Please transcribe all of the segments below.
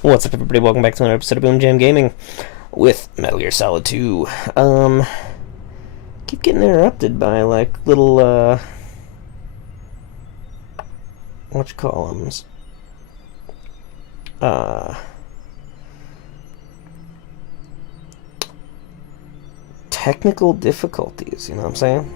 What's up, everybody? Welcome back to another episode of BoomJamGaming with Metal Gear Solid 2. Keep getting interrupted by, like, little, whatchamacallums? Technical difficulties, you know what I'm saying?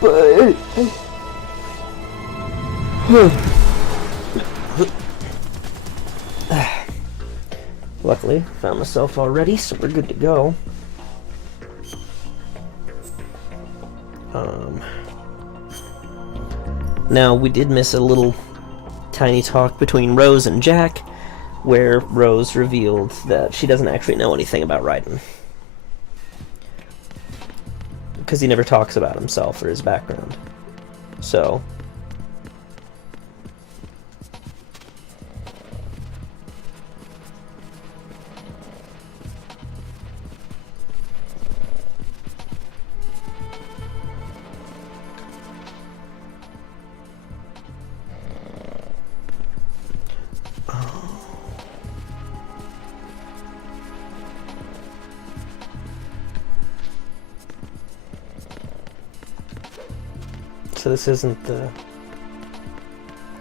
But luckily, found myself already, so we're good to go. Now, we did miss a little tiny talk between Rose and Jack, where Rose revealed that she doesn't actually know anything about Raiden. Because he never talks about himself or his background. So... So this isn't the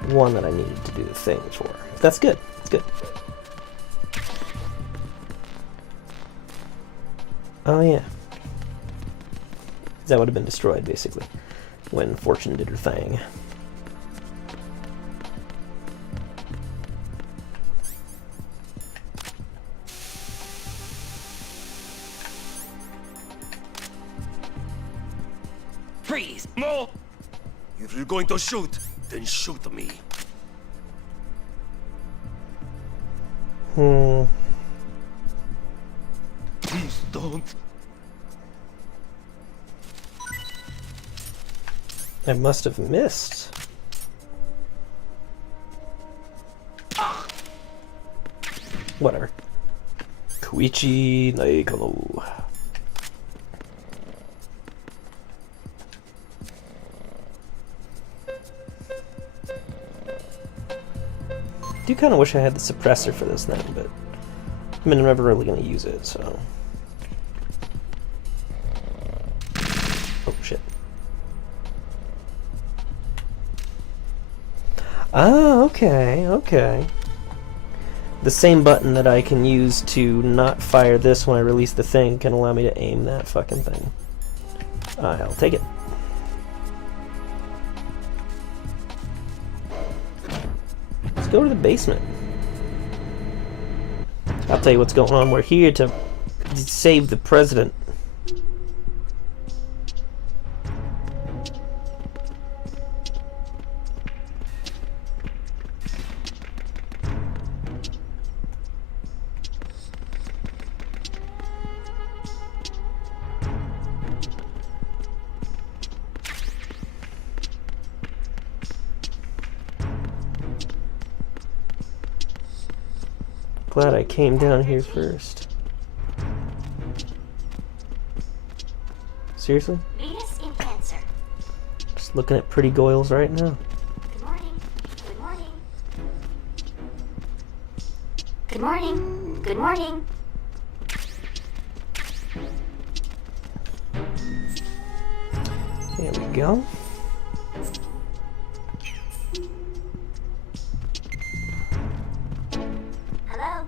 one that I needed to do the thing for. That's good. That's good. Oh yeah. That would have been destroyed, basically, when Fortune did her thing. Freeze! More! If you're going to shoot, then shoot me. Please don't. I must have missed. Whatever. Koichi Naikono. I do kind of wish I had the suppressor for this thing, but I mean, I'm never really going to use it, so... Oh, shit. Ah, okay, okay. The same button that I can use to not fire this when I release the thing can allow me to aim that fucking thing. I'll take it. Go to the basement. I'll tell you what's going on. We're here to save the president. Glad I came down here first. Seriously? Venus in Cancer. Just looking at pretty goils right now. Good morning. Good morning. Good morning. Good morning. There we go. Hello.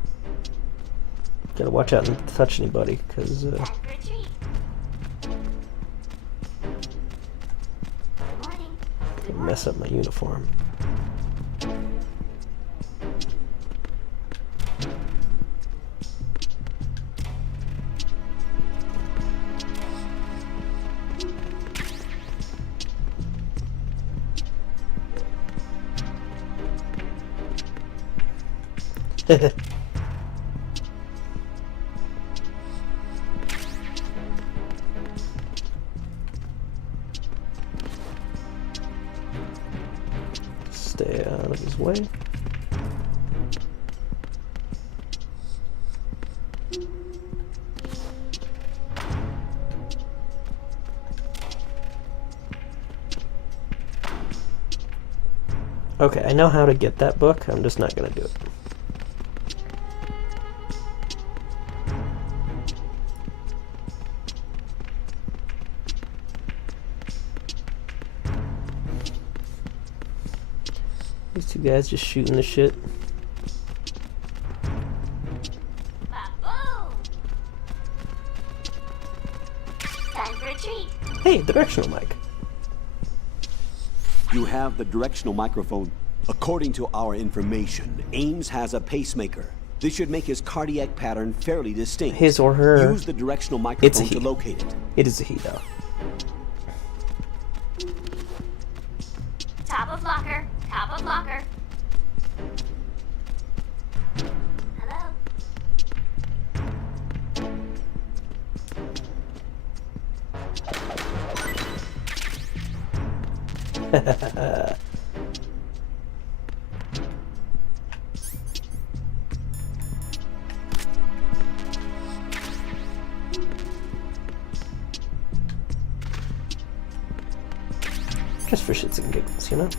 Gotta watch out and touch anybody, because Time for a treat. Good morning. Good morning. mess up my uniform. his way. Okay, I know how to get that book. I'm just not gonna do it. These two guys just shooting the shit. Ba-boom! Time for a treat. Hey, directional mic. You have the directional microphone. According to our information, Ames has a pacemaker. This should make his cardiac pattern fairly distinct. His or her. Use the directional microphone to locate it. It is a he, though. Top of locker. Top of locker. Hello? Just for shits and giggles, you know?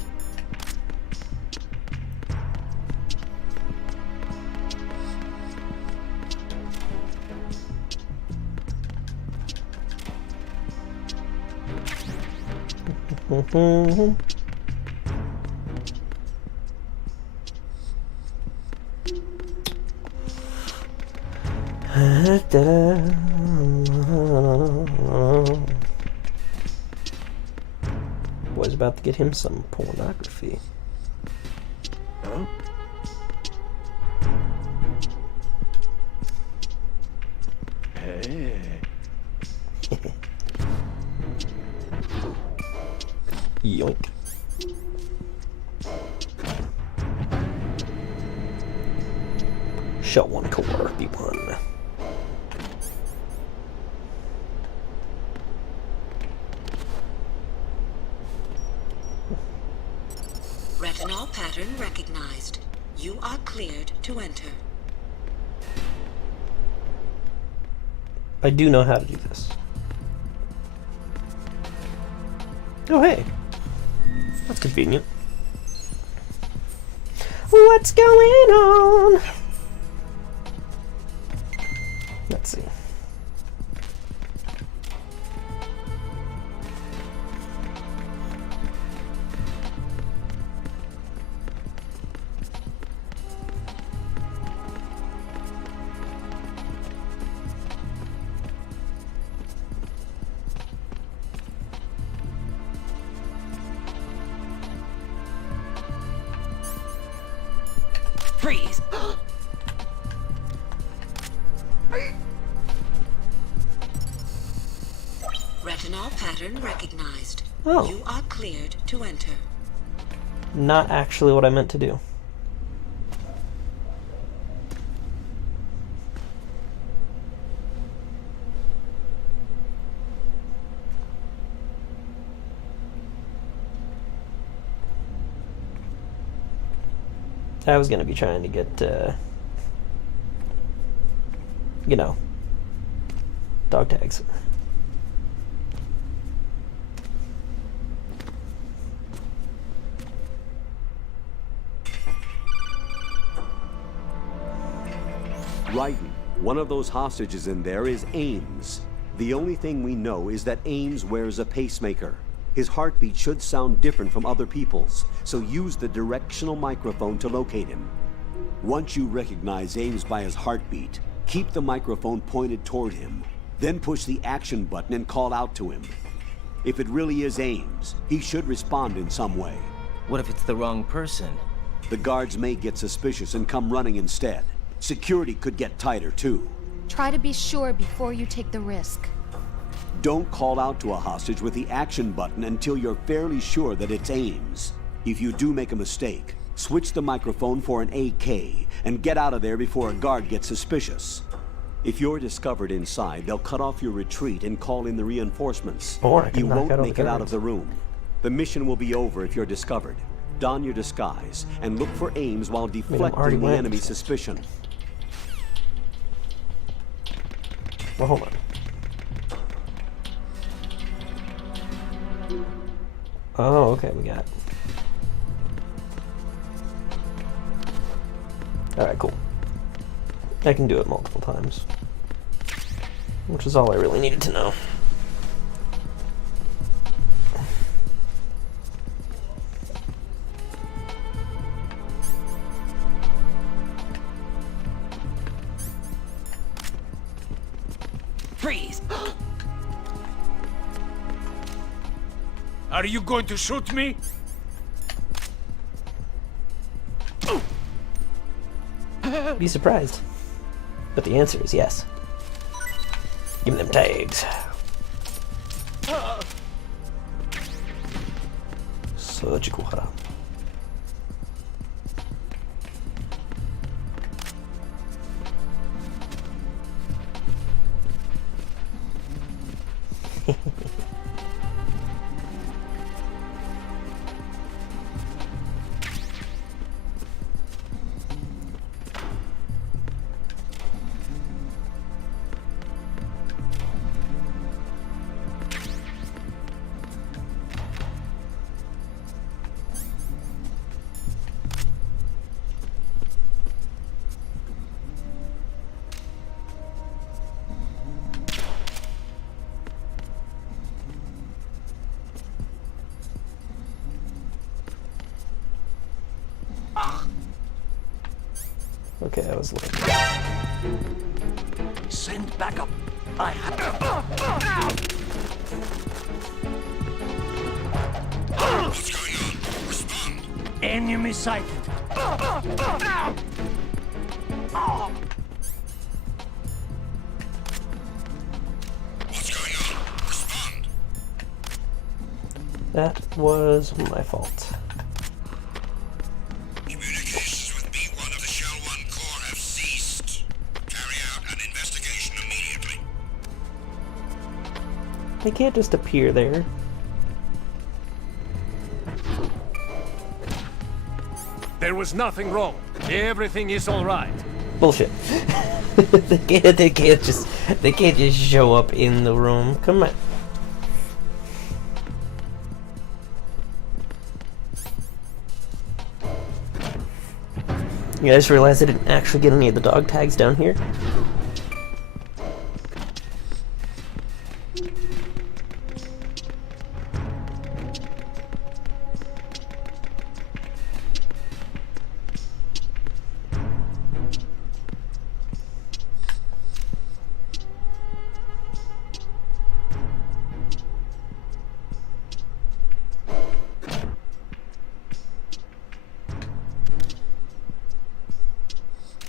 Boy's about to get him some pornography. Huh? Hey. Yoink. Shot one core, B1. Retinol pattern recognized. You are cleared to enter. I do know how to do this. Oh, hey. That's convenient. What's going on? Let's see. Freeze! Retinol pattern recognized. Oh. You are cleared to enter. Not actually what I meant to do. I was gonna be trying to get, you know, dog tags. Right. One of those hostages in there is Ames. The only thing we know is that Ames wears a pacemaker. His heartbeat should sound different from other people's, so use the directional microphone to locate him. Once you recognize Ames by his heartbeat, keep the microphone pointed toward him. Then push the action button and call out to him. If it really is Ames, he should respond in some way. What if it's the wrong person? The guards may get suspicious and come running instead. Security could get tighter too. Try to be sure before you take the risk. Don't call out to a hostage with the action button until you're fairly sure that it's Ames. If you do make a mistake, switch the microphone for an AK and get out of there before a guard gets suspicious. If you're discovered inside, they'll cut off your retreat and call in the reinforcements. Or I can you knock won't out all make the it out guards. of the room. The mission will be over if you're discovered. Don your disguise and look for Ames while already deflecting the went. enemy's suspicion. Well, hold on. Oh, okay, we got it. Alright, cool. I can do it multiple times. Which is all I really needed to know. Freeze! Are you going to shoot me? Be surprised. But the answer is yes. Give me them tags. Surgical hub. Okay, I was looking. Send backup. I have. What's going on? Respond. Enemy sighted. What's going on? Respond. That was my fault. Communications with B1 of the Shell 1 Corps have ceased. Carry out an investigation immediately. They can't just appear there. There was nothing wrong. Everything is all right. Bullshit. they can't just show up in the room. Come on. You guys realize I didn't actually get any of the dog tags down here?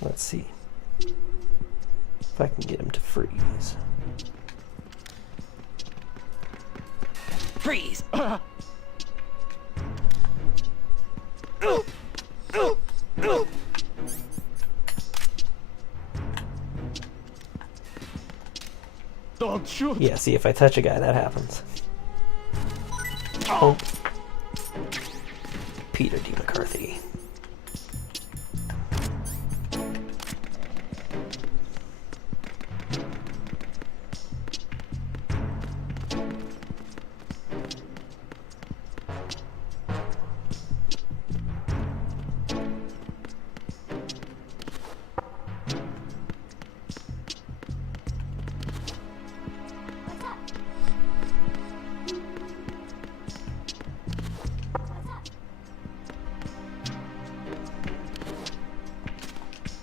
Let's see if I can get him to freeze. Freeze! Don't shoot! Yeah, see, if I touch a guy, that happens. Oh. Peter D. McCarthy.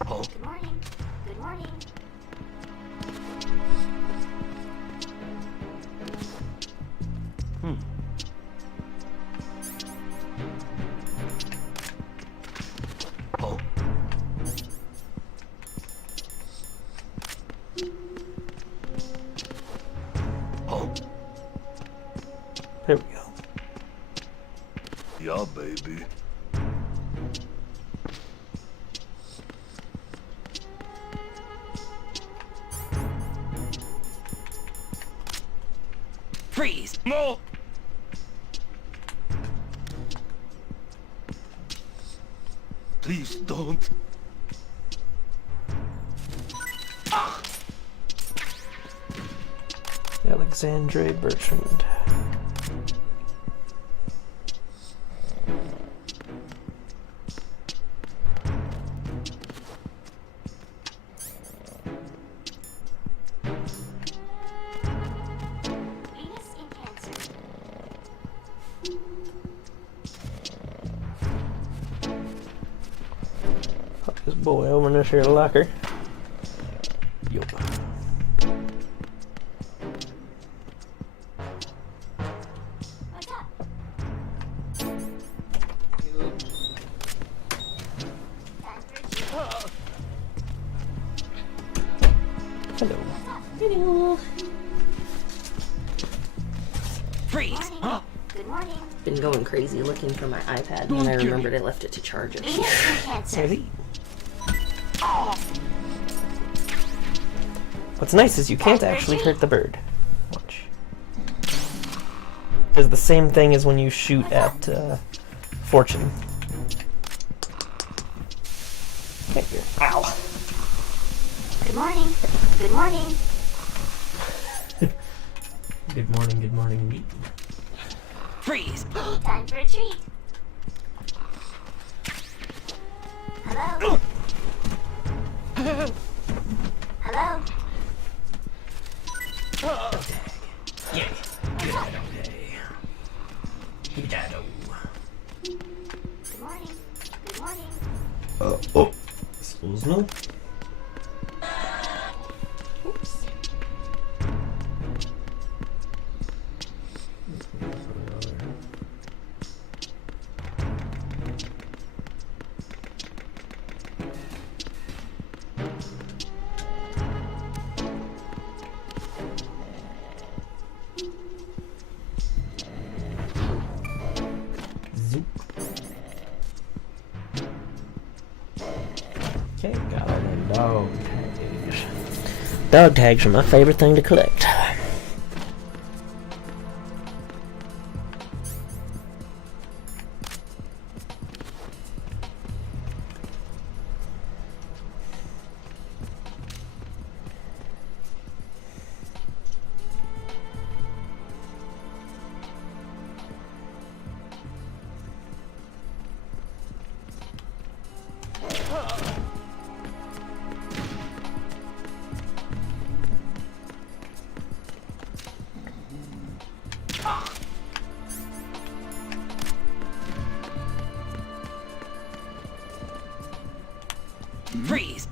Good morning. Good morning. Oh. Oh. There we go. Yeah, baby. Freeze! More! Please don't. Alexandre Bertrand. Venus in Cancer. Pop this boy over in this here locker. Yup. What's up? Time for a treat. Hello. Hello. Freeze! Good morning. Been going crazy looking for my iPad, and I remembered I left it to charge it. Venus in Cancer. Hey. What's nice is you can't actually hurt the bird. Watch. It's the same thing as when you shoot at Fortune. Hey, here. Ow. Good morning. Good morning. Good morning, meat. Freeze! Time for a treat. Hello? Hello? Yeah. Good Good morning. Good morning. Oh. Excuse me. Oops. Zoop. Okay, got all them dog tags. Dog tags are my favorite thing to collect. Freeze!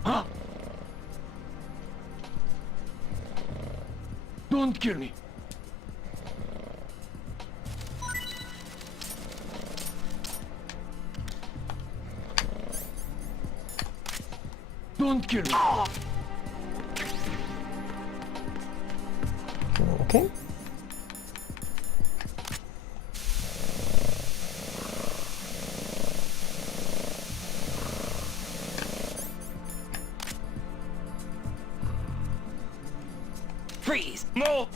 Don't kill me. Don't kill me. Okay. Freeze! No.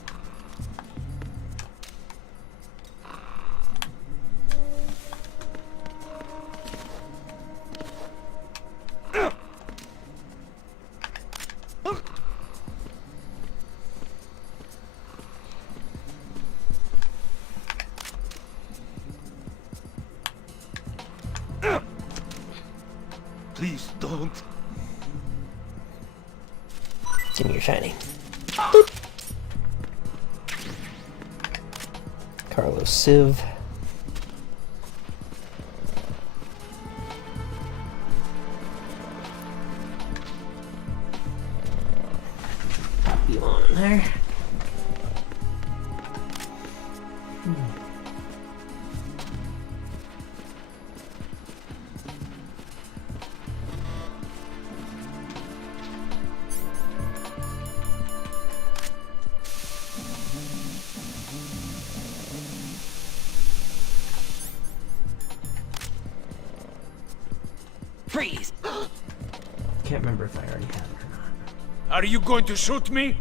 Please don't. Give me your shiny. Carlos Civ. Pop you on in there. Freeze! Can't remember if I already have it or not. Are you going to shoot me?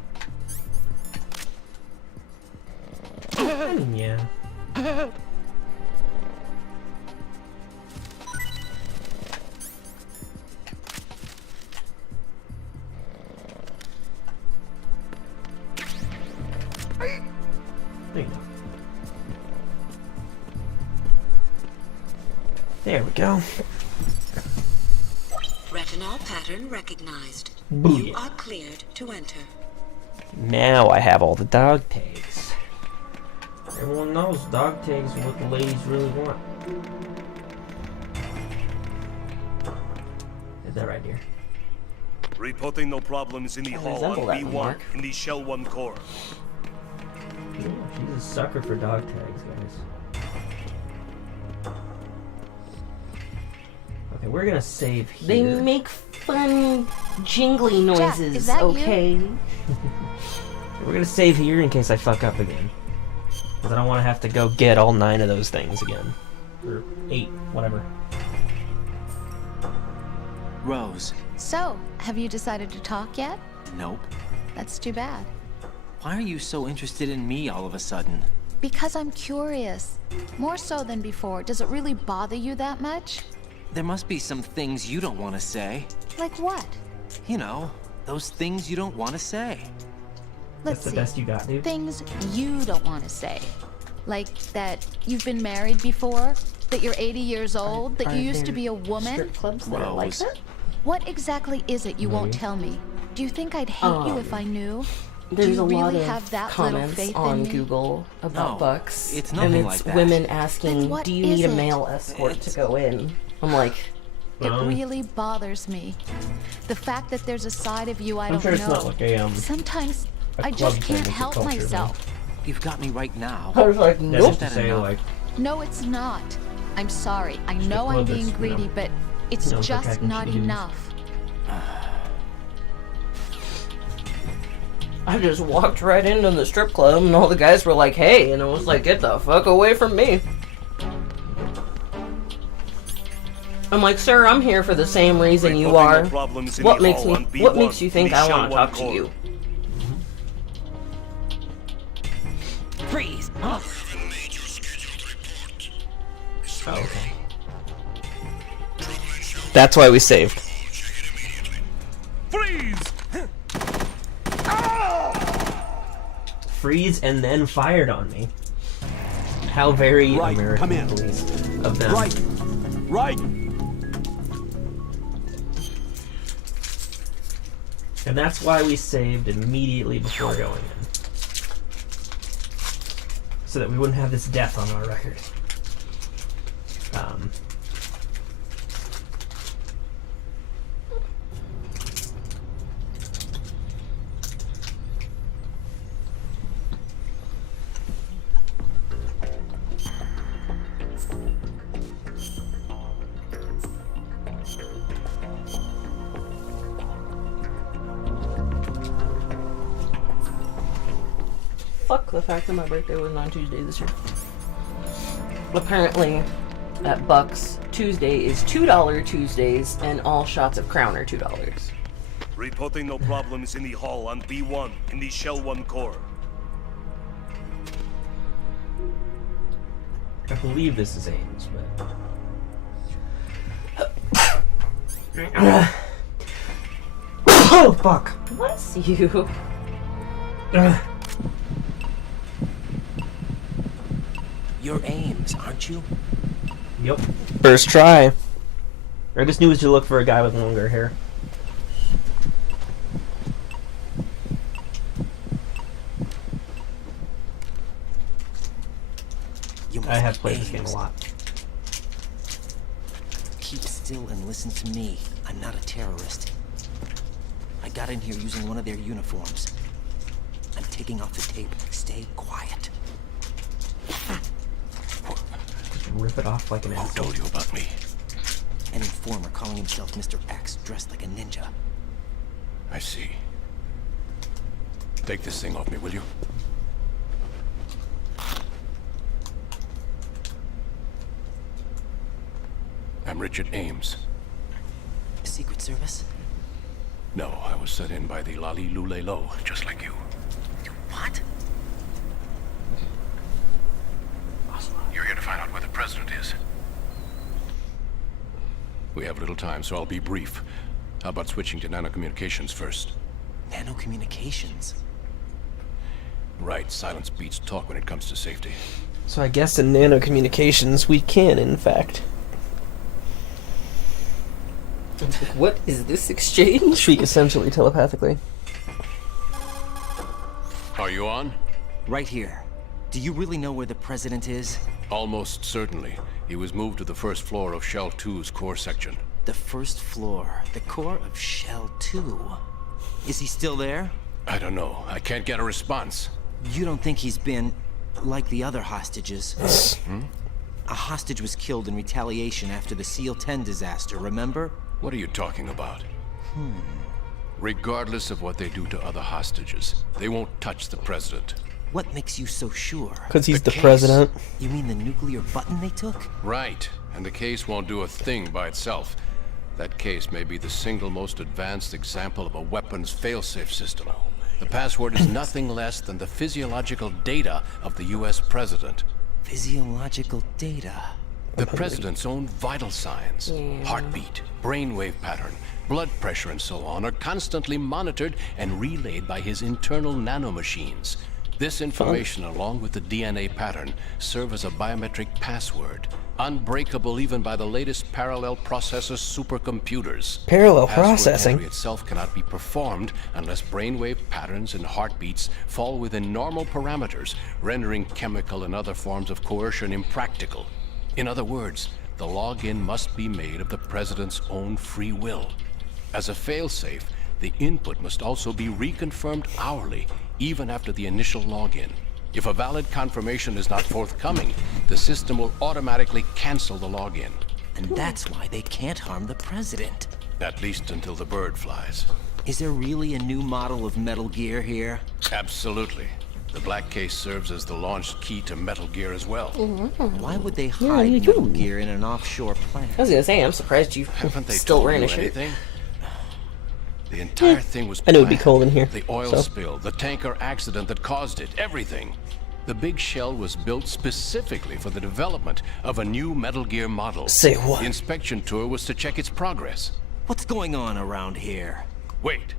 I mean, yeah. There we go. Retinol pattern recognized. Booyah. You are cleared to enter. Now I have all the dog tags. Everyone knows dog tags are what the ladies really want. Is that right, dear? Reporting no problems in the hall on resemble that B1 remark. in the Shell 1 core. Yeah, she's a sucker for dog tags, guys. Okay, we're gonna save here. They make fun jingly Jack, noises, is that you? okay? We're gonna save here in case I fuck up again. Because I don't want to have to go get all 9 of those things again. Or 8, whatever. Rose. So, have you decided to talk yet? Nope. That's too bad. Why are you so interested in me all of a sudden? Because I'm curious. More so than before. Does it really bother you that much? There must be some things you don't want to say. Like what? You know, those things you don't want to say. Let's That's the see. best you got, dude. Things you don't want to say. Like that you've been married before, that you're 80 years old, that Are you used to there be a woman. Strip clubs that are like Rose. that? What exactly is it you won't Maybe. tell me? Do you think I'd hate you if I knew? There's you a lot really of have that little comments faith on in me? Google about No, bucks. it's and nothing it's like that. women asking, Then what do you is need a it? male escort to go in? I'm like, It really bothers me. The fact that there's a side of you I I'm don't sure it's know. not like a Sometimes a I club just thing, can't it's a help culture thing. myself. You've got me right now. I was like, That's nope. just to say, like, No, it's not. I'm sorry. I know I'm club being is, you greedy, know, but it's known for just attacking not dudes. enough. I just walked right into the strip club and all the guys were like, hey, and I was like, get the fuck away from me. I'm like, sir, I'm here for the same reason you Reporting are. no problems in What the makes hall me? on What B1 makes you in think the I Shell want to 1 talk to core. you? Freeze! Haven't made your scheduled report. Is oh, okay. trouble in Shell That's why we saved. 1. Check it immediately. Freeze! Freeze and then fired on me. How very Right, American come in. police of them. Right. Right. And that's why we saved immediately before going in. So that we wouldn't have this death on our record. Fuck the fact that my birthday was on Tuesday this year. Apparently, at Bucks, Tuesday is $2 Tuesdays, and all shots of Crown are $2. Reporting no problems in the hall on B1 in the Shell 1 core. I believe this is Ames, but... oh, fuck. Bless you. You're Ames, aren't you? Yep. First try. I just knew to look for a guy with longer hair. You must I have be played this game a Ames. lot. Keep still and listen to me. I'm not a terrorist. I got in here using one of their uniforms. I'm taking off the tape. Stay quiet. Rip it off like an Who asshole. told you about me? An informer calling himself Mr. X, dressed like a ninja. I see. Take this thing off me, will you? I'm Richard Ames. Secret Service? No, I was set in by the Lali Lule Lo, just like you. What? You're here to find out where the president is. We have little time, so I'll be brief. How about switching to nanocommunications first? Nanocommunications? Right, silence beats talk when it comes to safety. So I guess in nanocommunications we can, in fact. What is this exchange? Speak essentially telepathically. Are you on? Right here. Do you really know where the president is? Almost certainly. He was moved to the first floor of Shell 2's core section. The first floor, the core of Shell 2. Is he still there? I don't know. I can't get a response. You don't think he's been like the other hostages? A hostage was killed in retaliation after the SEAL 10 disaster, remember? What are you talking about? Regardless of what they do to other hostages, they won't touch the president. What makes you so sure? Because he's the case. president. You mean the nuclear button they took? Right. And the case won't do a thing by itself. That case may be the single most advanced example of a weapons failsafe system. The password is nothing less than the physiological data of the US president. Physiological data. The president's own vital signs, heartbeat, brainwave pattern, blood pressure, and so on are constantly monitored and relayed by his internal nanomachines. This information, along with the DNA pattern, serve as a biometric password, unbreakable even by the latest parallel processor supercomputers. Parallel Password processing. entry itself cannot be performed unless brainwave patterns and heartbeats fall within normal parameters, rendering chemical and other forms of coercion impractical. In other words, the login must be made of the president's own free will. As a failsafe, the input must also be reconfirmed hourly, even after the initial login. If a valid confirmation is not forthcoming, the system will automatically cancel the login. And that's why they can't harm the president. At least until the bird flies. Is there really a new model of Metal Gear here? Absolutely. The black case serves as the launch key to Metal Gear as well. Why would they hide Metal Gear in an offshore plant? I was gonna say, I'm surprised you Haven't they still told wearing you a shirt. anything? The entire thing was I knew it'd be planned. cold in here, The oil so. spill, the tanker accident that caused it, everything. The big shell was built specifically for the development of a new Metal Gear model. Say what? The inspection tour was to check its progress. What's going on around here? Wait.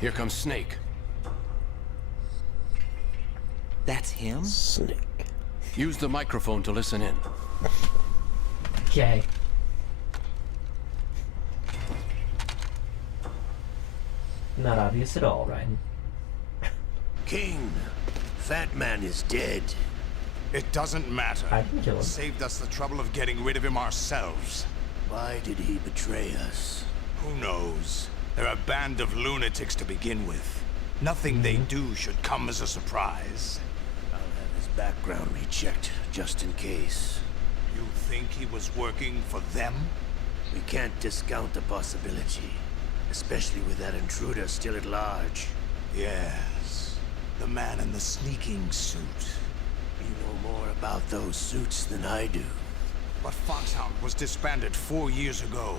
Here comes Snake. That's him? Snake. Use the microphone to listen in. Okay. Not obvious at all, Raiden. King, Fat Man is dead. It doesn't matter. I can kill him. Saved us the trouble of getting rid of him ourselves. Why did he betray us? Who knows? They're a band of lunatics to begin with. Nothing they do should come as a surprise. I'll have his background rechecked, just in case. You think he was working for them? We can't discount the possibility, especially with that intruder still at large. Yes. The man in the sneaking suit. You know more about those suits than I do. But Foxhound was disbanded 4 years ago.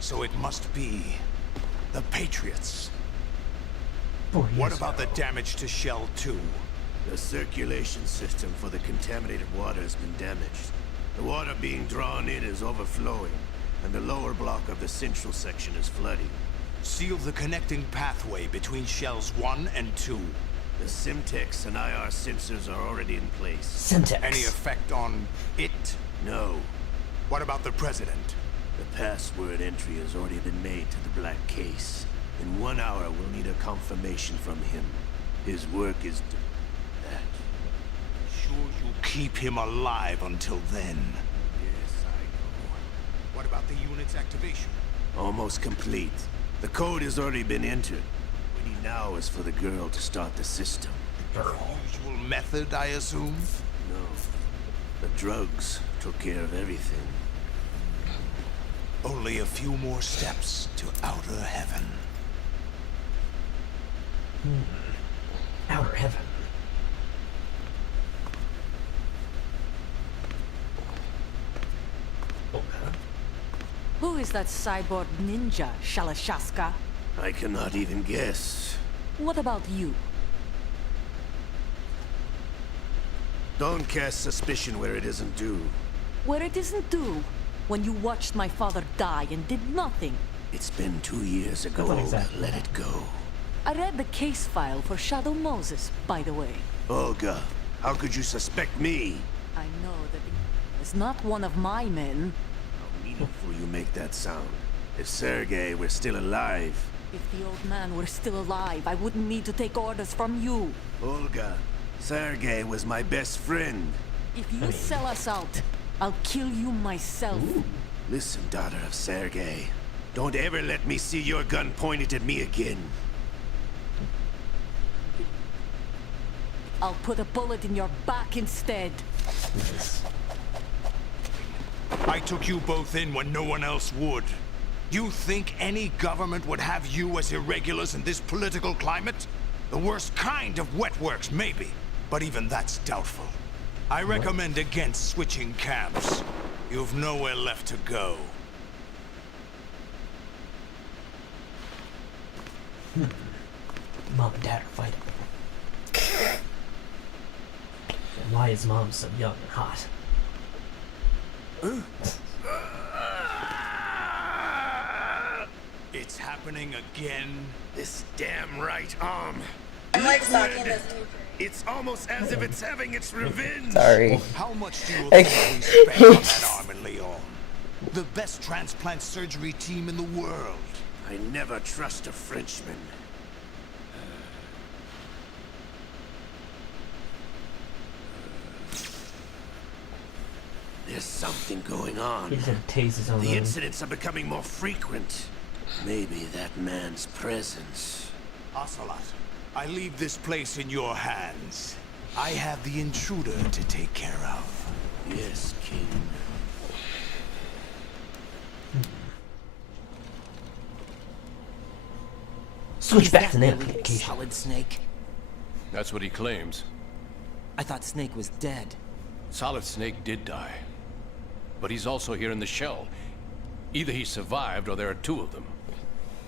So it must be the Patriots. What about the damage to Shell 2? The circulation system for the contaminated water has been damaged. The water being drawn in is overflowing, and the lower block of the central section is flooding. Seal the connecting pathway between Shells 1 and 2. The Simtex and IR sensors are already in place. Syntax. Any effect on it? No. What about the President? The password entry has already been made to the black case. In 1 hour, we'll need a confirmation from him. His work is that. Sure you'll keep him alive until then? Yes, I know. What about the unit's activation? Almost complete. The code has already been entered. What we need now is for the girl to start the system. Usual method, I assume? No. The drugs took care of everything. Only a few more steps to outer heaven. Outer heaven. Who is that cyborg ninja, Shalashaska? I cannot even guess. What about you? Don't cast suspicion where it isn't due. Where it isn't due, when you watched my father die and did nothing. It's been 2 years ago. Not exactly. Let it go. I read the case file for Shadow Moses, by the way. Olga, How could you suspect me? I know that it's not one of my men. How meaningful you make that sound. If Sergei were still alive... If the old man were still alive, I wouldn't need to take orders from you. Olga, Sergei was my best friend. If you sell us out, I'll kill you myself. Ooh. Listen, daughter of Sergei. Don't ever let me see your gun pointed at me again. I'll put a bullet in your back instead. I took you both in when no one else would. You think any government would have you as irregulars in this political climate? The worst kind of wet works, maybe. But even that's doubtful. I recommend against switching camps. You've nowhere left to go. Mom and Dad are fighting. And why is Mom so young and hot? It's happening again. This damn right arm. I like talking this. It's almost as if it's having its revenge. Sorry. How much do you think we spent on that arm in Lyon? The best transplant surgery team in the world. I never trust a Frenchman. There's something going on. He just had to tase his own The arm. incidents are becoming more frequent. Maybe that man's presence. Ocelot, I leave this place in your hands. I have the intruder to take care of. Yes, King. Switch Is back to that nail really communication. Solid Snake? That's what he claims. I thought Snake was dead. Solid Snake did die. But he's also here in the shell. Either he survived or there are two of them.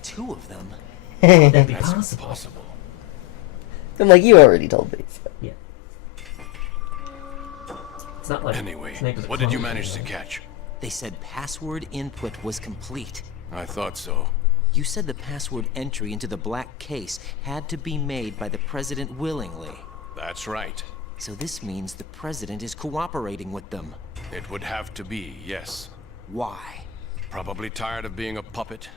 Two of them? That'd be That's possible. impossible. I'm like, you already told me. So, yeah. It's not like Anyway, Snake was a what did you clone, manage to right? catch? They said password input was complete. I thought so. You said the password entry into the black case had to be made by the president willingly. That's right. So this means the president is cooperating with them. It would have to be, yes. Why? Probably tired of being a puppet,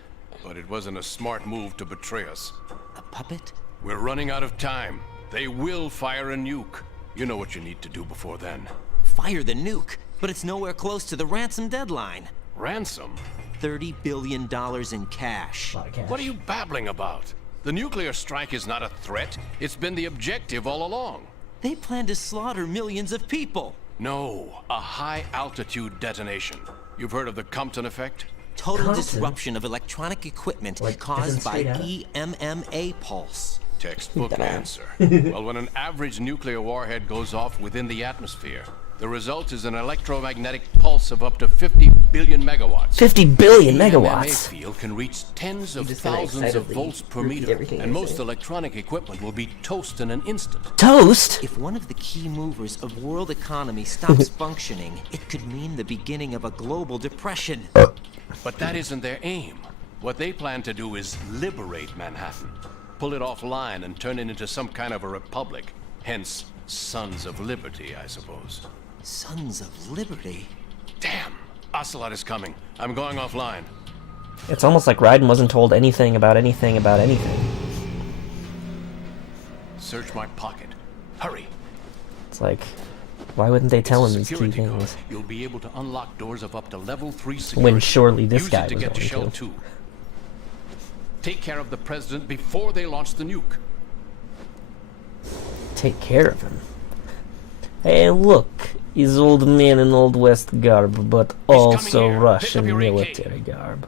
but it wasn't a smart move to betray us. A puppet? We're running out of time. They will fire a nuke. You know what you need to do before then. Fire the nuke? But it's nowhere close to the ransom deadline. Ransom? $30 billion in cash. A lot of cash. What are you babbling about? The nuclear strike is not a threat. It's been the objective all along. They plan to slaughter millions of people. No, a high-altitude detonation. You've heard of the Compton effect? Total Compton? disruption of electronic equipment Like, caused isn't by straight out? EMMA pulse. Textbook Dumbass. answer. Well, when an average nuclear warhead goes off within the atmosphere, the result is an electromagnetic pulse of up to 50 billion megawatts. 50 billion The EMMA megawatts. field can reach tens of just kinda thousands of excitedly volts per repeat meter, everything and they most say. electronic equipment will be toast in an instant. Toast? If one of the key movers of world economy stops functioning, it could mean the beginning of a global depression. But that isn't their aim. What they plan to do is liberate Manhattan, pull it offline and turn it into some kind of a republic. Hence, Sons of Liberty, I suppose. Sons of Liberty? Damn! Ocelot is coming. I'm going offline. It's almost like Raiden wasn't told anything about anything about anything. Search my pocket. Hurry! It's like, why wouldn't they tell It's him a these key security code. things? You'll be able to unlock doors of up to level 3 security. When surely this Use guy it to was get to going Shell to. 2. Take care of the president before they launch the nuke. Take care of him. Hey, look, he's old man in Old West garb, but also here. Russian Pick up your AK. military garb.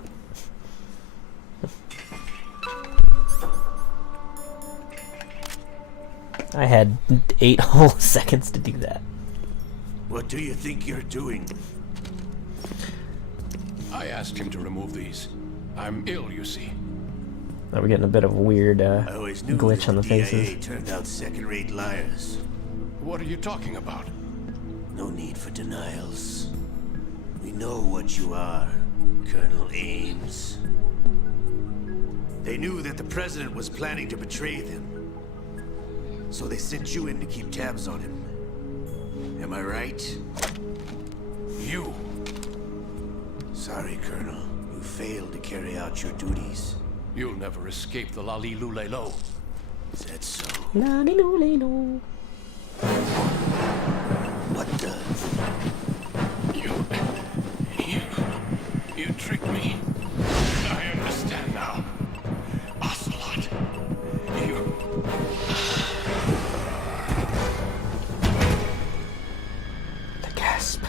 I had 8 whole seconds to do that. What do you think you're doing? I asked him to remove these. I'm ill, you see. Now we're getting a bit of a weird I always knew glitch that on the DIA faces. turned out second-rate liars. What are you talking about? No need for denials. We know what you are, Colonel Ames. They knew that the president was planning to betray them. So they sent you in to keep tabs on him. Am I right? You. Sorry, Colonel. You failed to carry out your duties. You'll never escape the Lali Lulelo. Is that so? La-di-do-li-do. What the? You tricked me. I understand now. Ocelot. You... The gasp.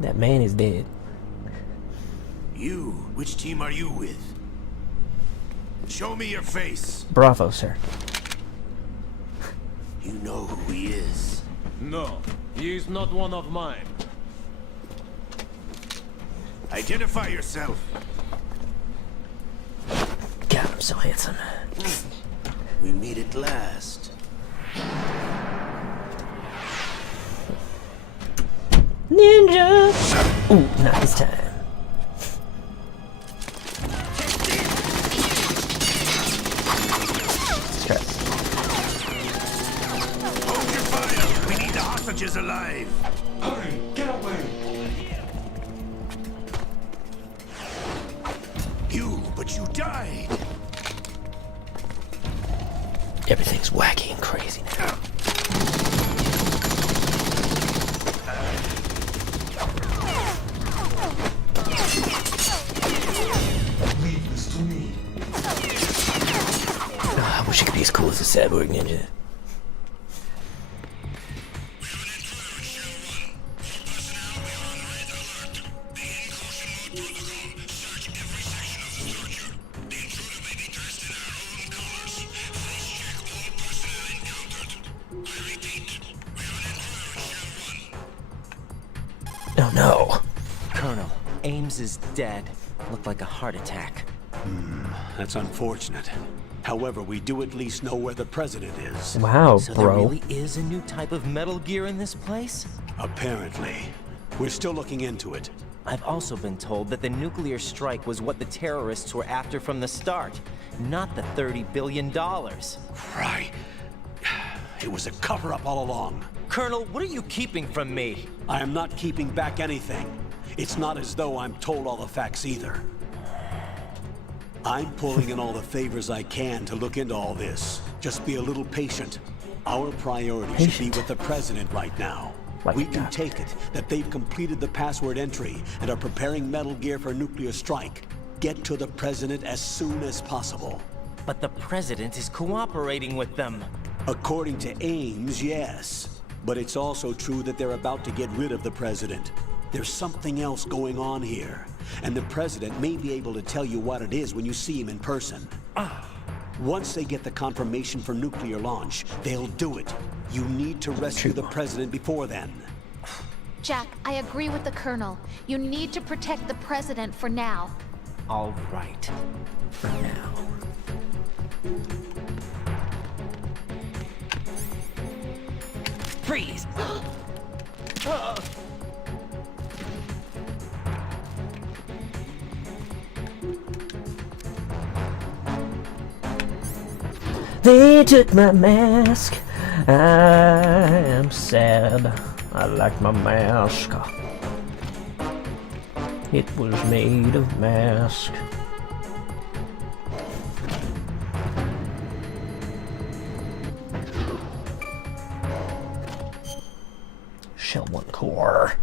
That man is dead. You? Which team are you with? Show me your face. Bravo, sir. You know who he is. No, he is not one of mine. Identify yourself. God, I'm so handsome. We meet at last. Ninja! Ooh, not this time. Okay. Hold your fire! We need the hostages alive! Hurry, get away! But you died! Everything's wacky and crazy now. Leave this to me. Oh, I wish I could be as cool as the Cyborg Ninja. Oh no. Colonel, Ames is dead. Looked like a heart attack. That's unfortunate. However, we do at least know where the president is. Wow, So bro. there really is a new type of Metal Gear in this place? Apparently. We're still looking into it. I've also been told that the nuclear strike was what the terrorists were after from the start, not the $30 billion. Right. It was a cover-up all along. Colonel, what are you keeping from me? I am not keeping back anything. It's not as though I'm told all the facts either. I'm pulling in all the favors I can to look into all this. Just be a little patient. Our priority should be with the president right now. We can take it that they've completed the password entry and are preparing Metal Gear for nuclear strike. Get to the president as soon as possible. But the president is cooperating with them. According to Ames, yes. But it's also true that they're about to get rid of the president. There's something else going on here, and the president may be able to tell you what it is when you see him in person. Once they get the confirmation for nuclear launch, they'll do it. You need to rescue the president before then. Jack, I agree with the Colonel. You need to protect the President for now. All right. For now. Freeze! They took my mask. I am sad. I like my mask. It was made of mask. Shell 1 core.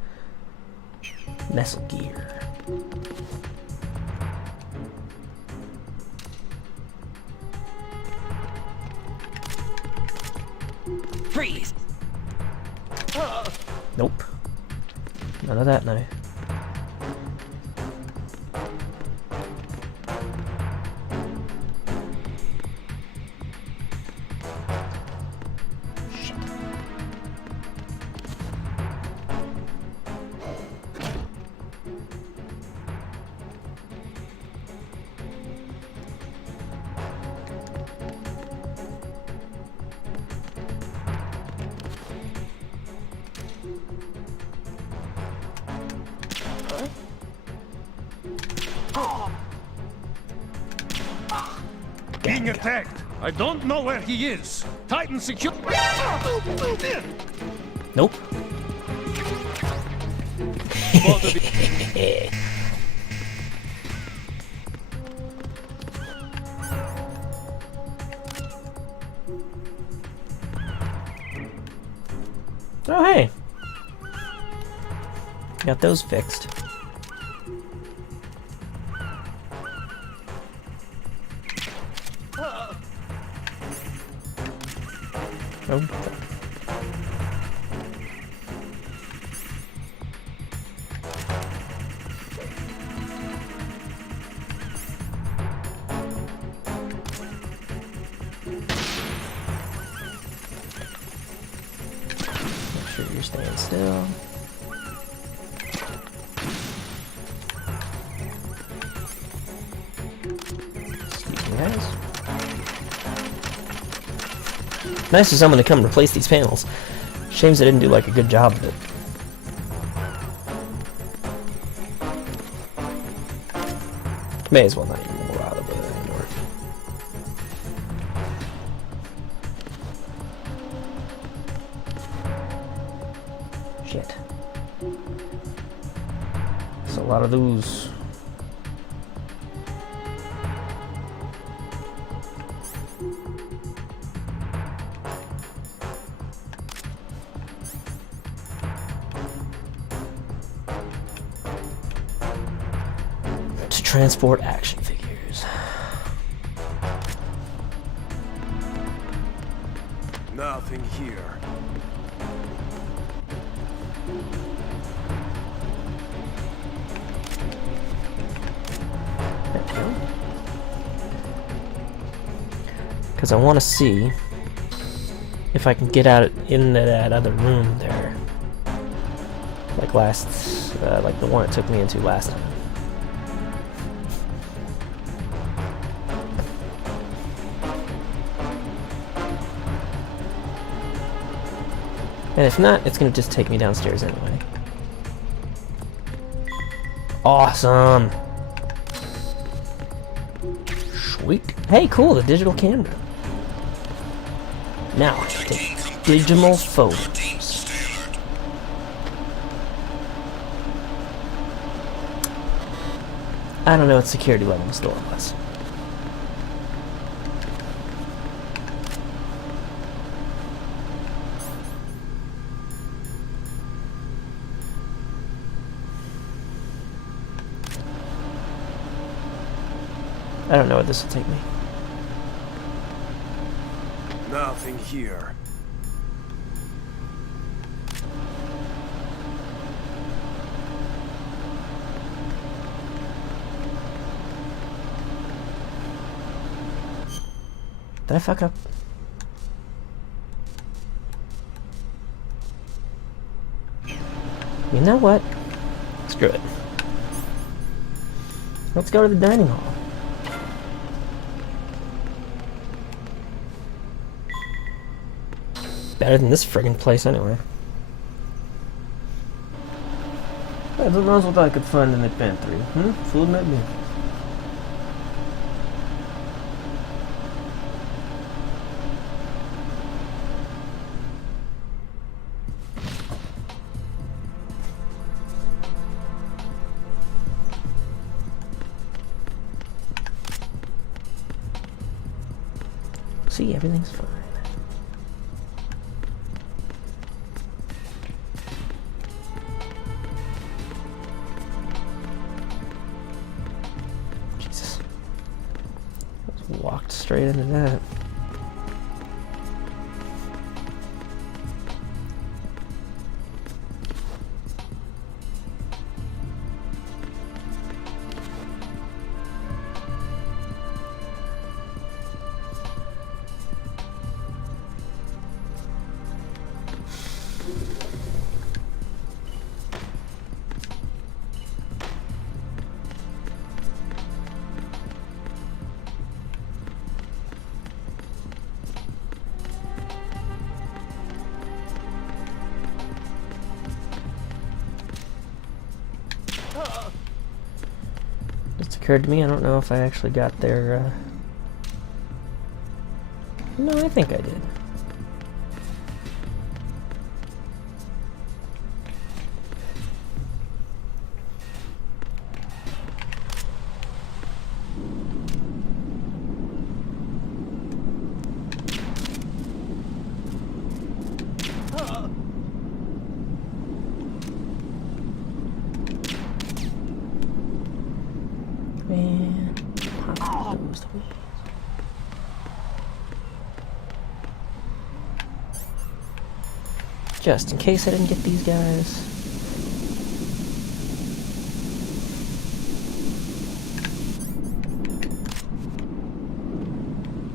Metal Gear. Freeze! Nope. None of that now. Being attacked. I don't know where he is. Titan secure. Nope. Both of you. Oh, hey. Got those fixed. Oh. Make sure you're staying still. Sneaking guys. Nice for someone to come replace these panels. Shames they didn't do like a good job of it. May as well not even more out of it anymore. Shit. There's a lot of those. To transport action figures. Nothing here. Because I want to see if I can get out into that other room there, like like the one it took me into last time. And if not, it's gonna just take me downstairs anyway. Awesome! Sweet. Hey, cool, the digital camera. Now I can take digital photos. I don't know what security level the store was. I don't know what this will take me. Nothing here. Did I fuck up? You know what? Screw it. Let's go to the dining hall. Better than this friggin' place anyway. I don't know what I could find in the pantry. Food maybe. See, everything's fine. Jesus. Just walked straight into that. Just occurred to me, I don't know if I actually got their No, I think I did. And pop those the weeds. Just in case I didn't get these guys.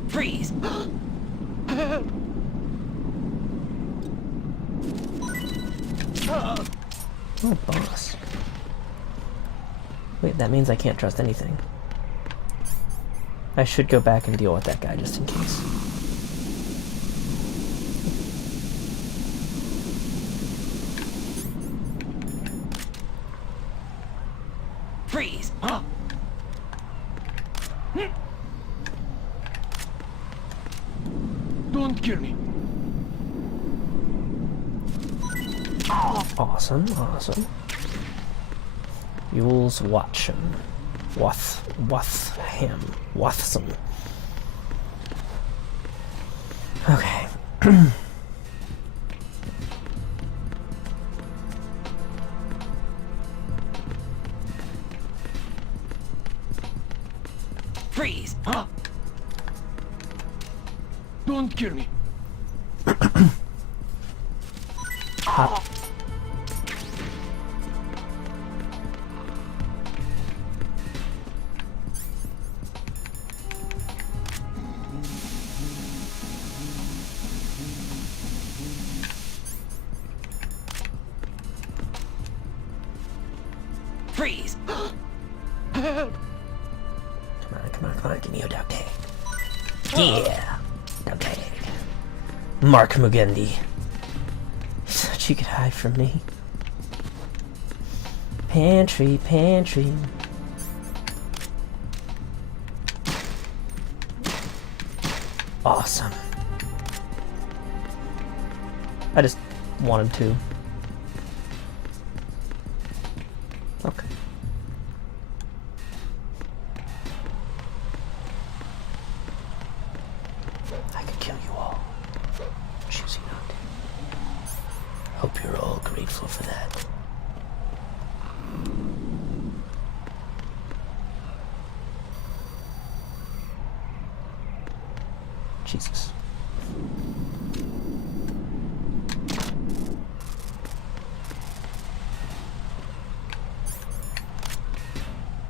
Freeze! Oh, boss. Wait, that means I can't trust anything. I should go back and deal with that guy just in case. Freeze! Don't kill me. Awesome, awesome. Yule's Watson. Watham. Wathson. Okay. Freeze! Don't kill me. Hop. Freeze! Come on, give me your duct tape. Yeah! Duct tape. Mark Mugendi. Such you could hide from me. Pantry. Awesome. I just wanted to. Okay. I could kill you all. Choosing not to. Hope you're all grateful for that. Jesus.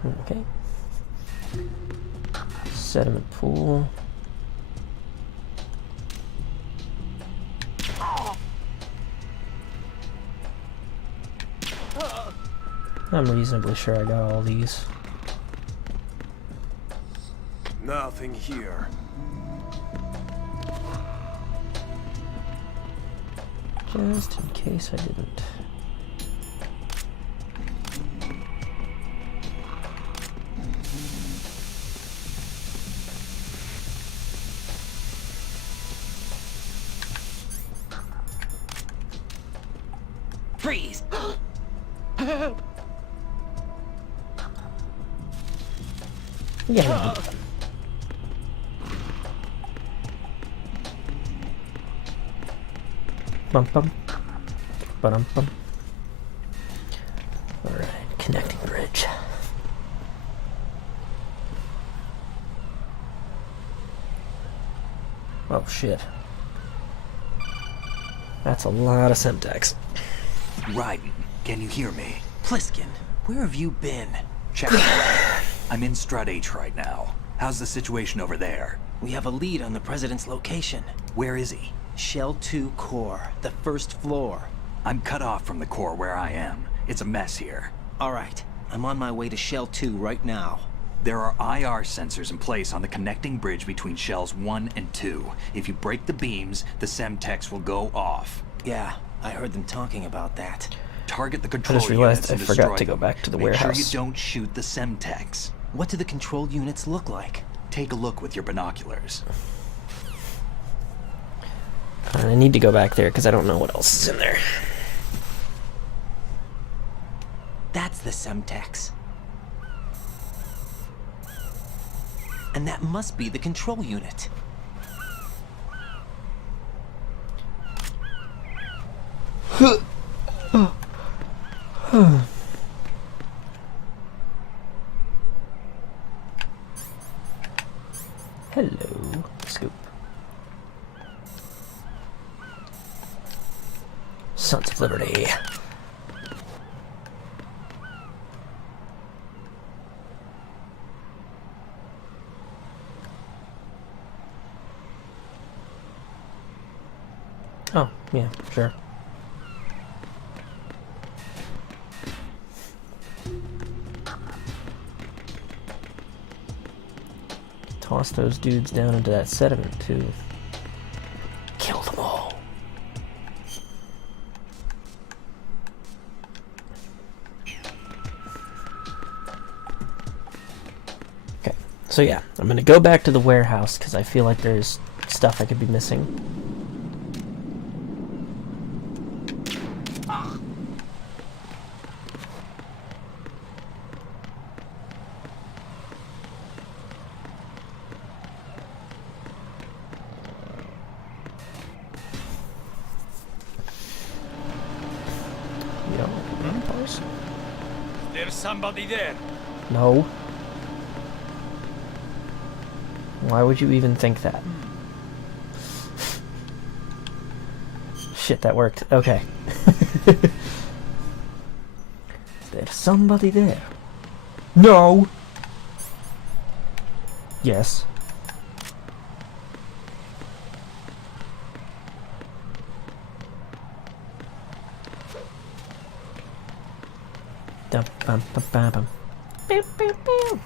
Okay. Sediment pool. I'm reasonably sure I got all these. Nothing here. Just in case I didn't. Freeze! Yeah. Bum bum. Bum bum. Alright, connecting bridge. Oh shit. That's a lot of Semtex. Raiden, can you hear me? Pliskin, where have you been? Check it out. I'm in Strut H right now. How's the situation over there? We have a lead on the president's location. Where is he? Shell 2 core, the first floor. I'm cut off from the core where I am. It's a mess here. Alright, I'm on my way to Shell 2 right now. There are IR sensors in place on the connecting bridge between Shells 1 and 2. If you break the beams, the Semtex will go off. Yeah, I heard them talking about that. Target the control I just realized units I and forgot destroy to go them. back to the Make warehouse. sure you don't shoot the Semtex. What do the control units look like? Take a look with your binoculars. I need to go back there because I don't know what else is in there. That's the Semtex. And that must be the control unit. Hello, Scoop. Sons of Liberty. Oh, yeah, sure. Toss those dudes down into that sediment, too. Kill them all. Okay, so yeah, I'm gonna go back to the warehouse because I feel like there's stuff I could be missing. There's somebody there. No. Why would you even think that? Shit, that worked. Okay. There's somebody there. No. Yes. Dum bum bum bum bum. Boop, boop, boop.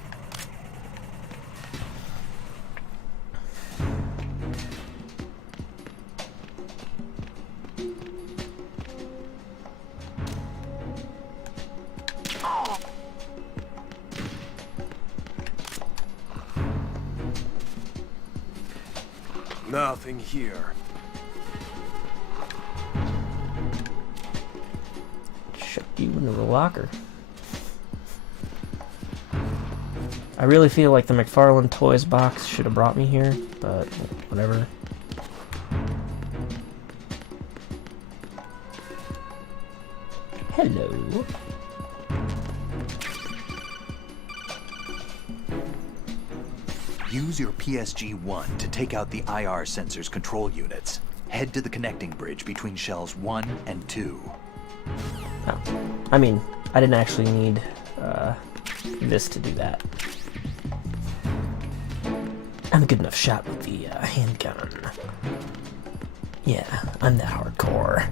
Nothing here. Shut you into the locker. I really feel like the McFarlane Toys box should have brought me here, but whatever. Hello. Use your PSG-1 to take out the IR sensor's control units. Head to the connecting bridge between shells 1 and 2. Oh. I mean, I didn't actually need this to do that. I'm a good enough shot with the handgun. Yeah, I'm that hardcore.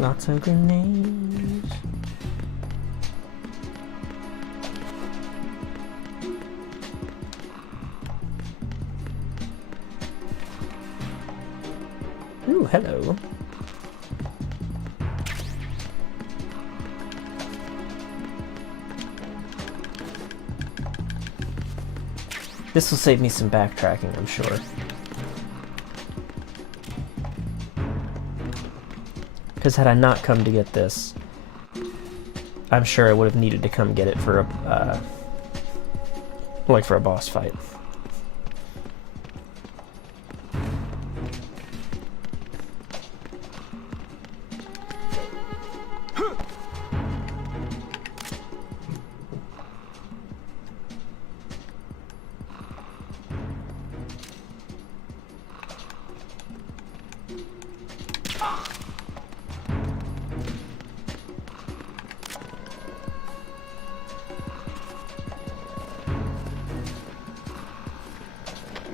Lots of grenades. Ooh, hello. This will save me some backtracking, I'm sure. Because had I not come to get this, I'm sure I would have needed to come get it for a, like for a boss fight.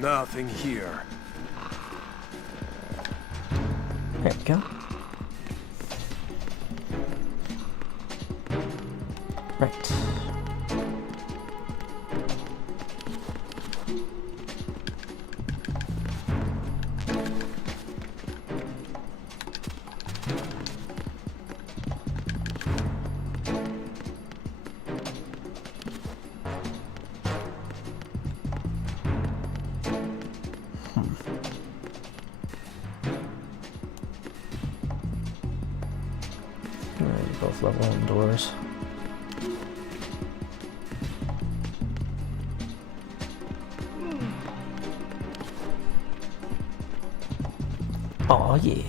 Nothing here. There we go. Right. Alright, both level 1 doors. Oh yeah.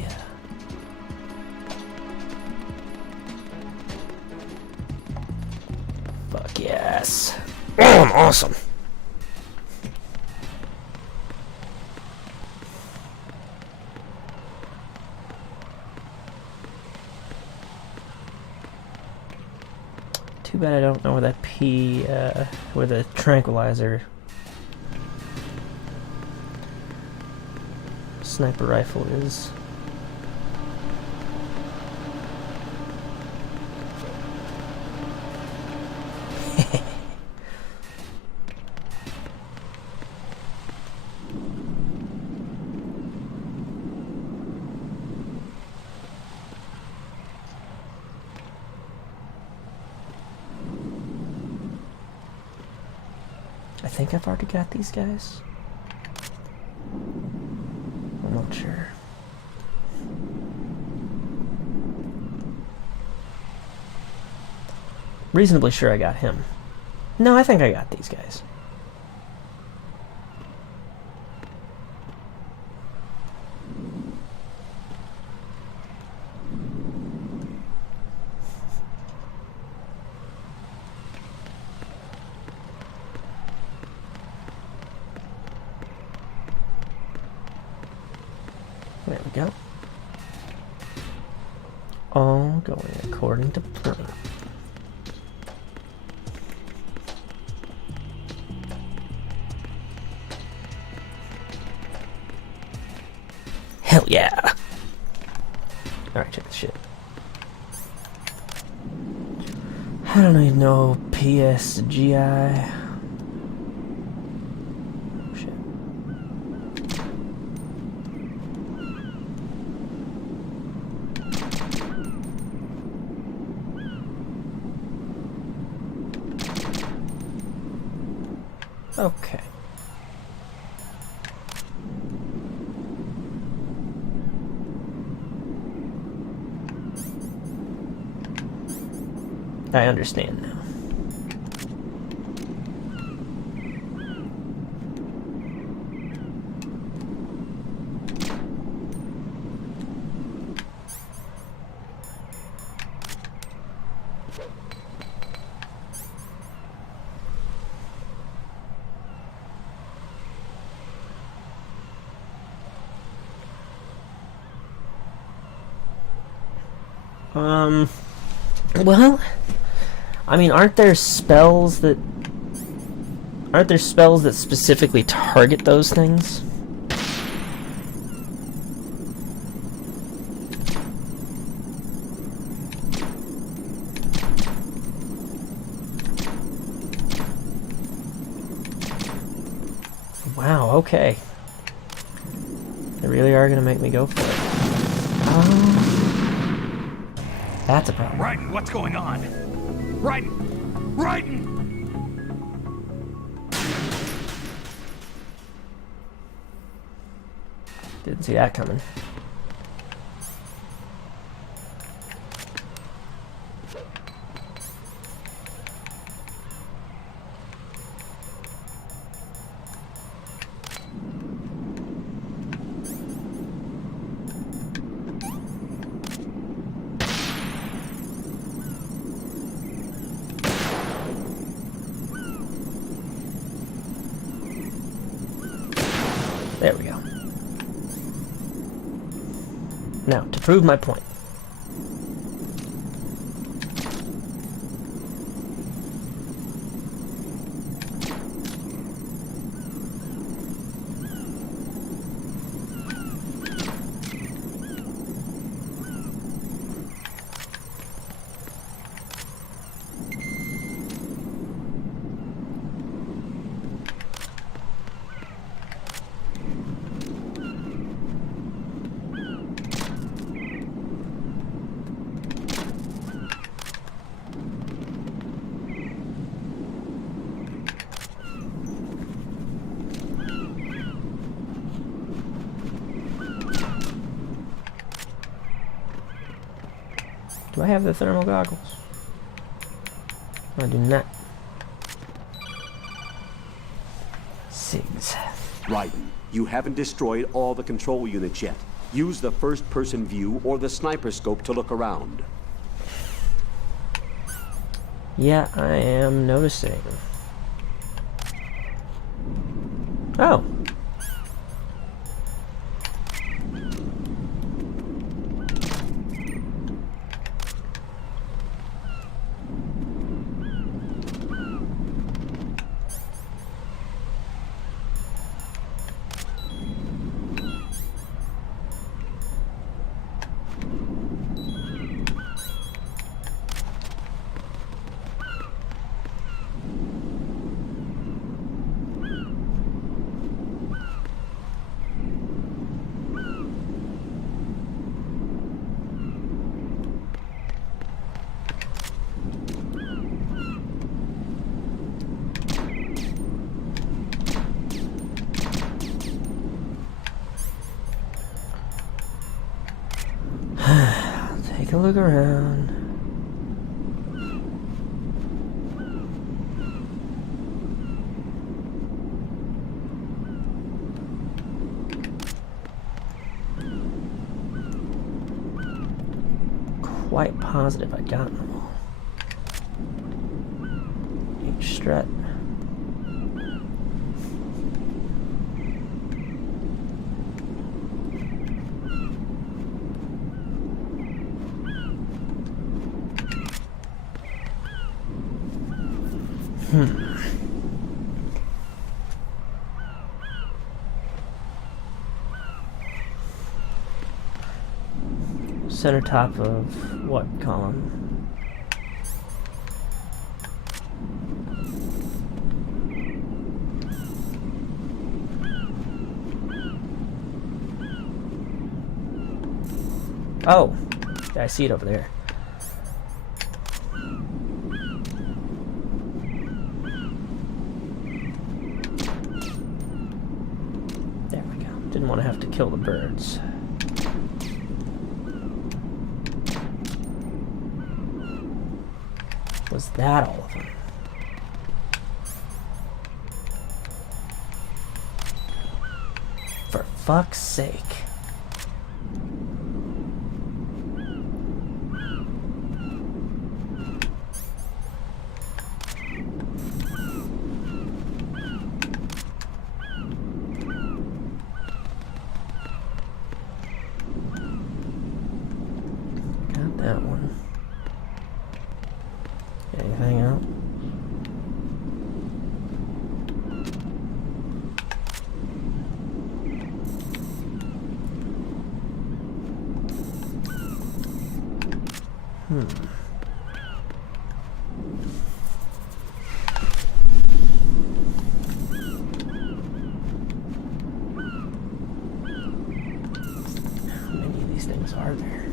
Fuck yes. Oh, I'm awesome. Too bad I don't know where that where the tranquilizer sniper rifle is. I think I've already got these guys. I'm not sure. Reasonably sure I got him. No, I think I got these guys. There we go. All going according to plan. Hell yeah! Alright, check this shit. I don't even know PSGI. Okay. I understand now. Well, I mean, aren't there spells that specifically target those things? Wow, okay. They really are gonna make me go for it. That's a problem. Raiden, what's going on? Raiden! Raiden! Didn't see that coming. There we go. Now, to prove my point. Do I have the thermal goggles? I do not. SIGs. Raiden, you haven't destroyed all the control units yet. Use the first-person view or the sniper scope to look around. Yeah, I am noticing. Oh. Take a look around. Quite positive I'd gotten them all. Each strut. Center top of what column? Oh, I see it over there. There we go. Didn't want to have to kill the birds. Was that all of them? For fuck's sake. Got that one. Anything else? How many of these things are there?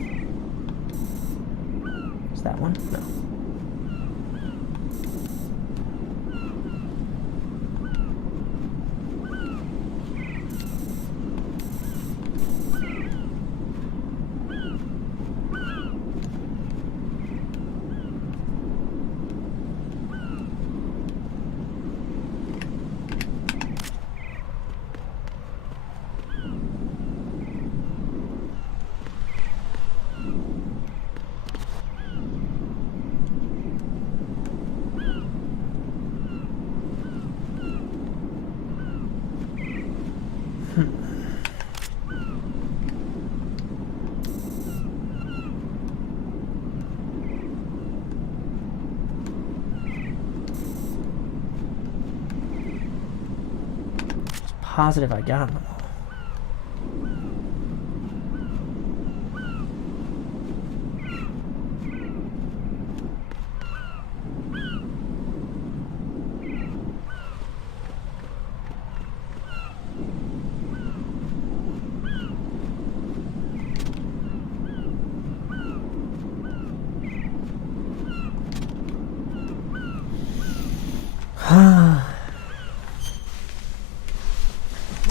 Is that one? No. Positive I got them all.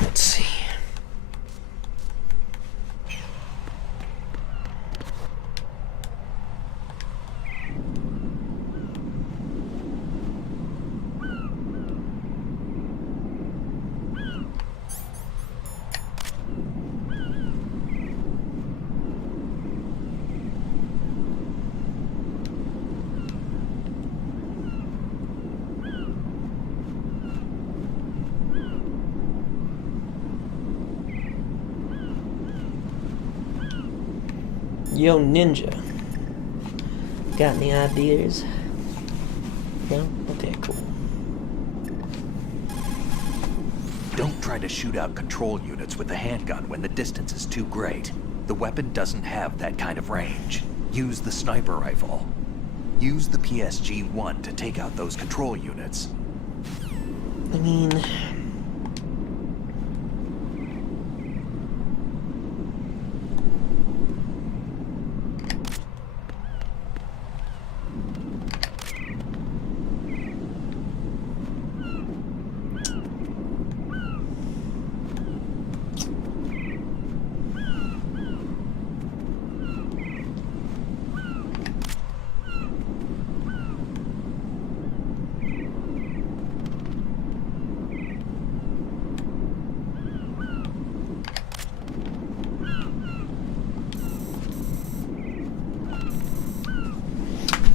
Let's see. Yo, Ninja. Got any ideas? No? Okay, cool. Don't try to shoot out control units with the handgun when the distance is too great. The weapon doesn't have that kind of range. Use the sniper rifle. Use the PSG-1 to take out those control units. I mean...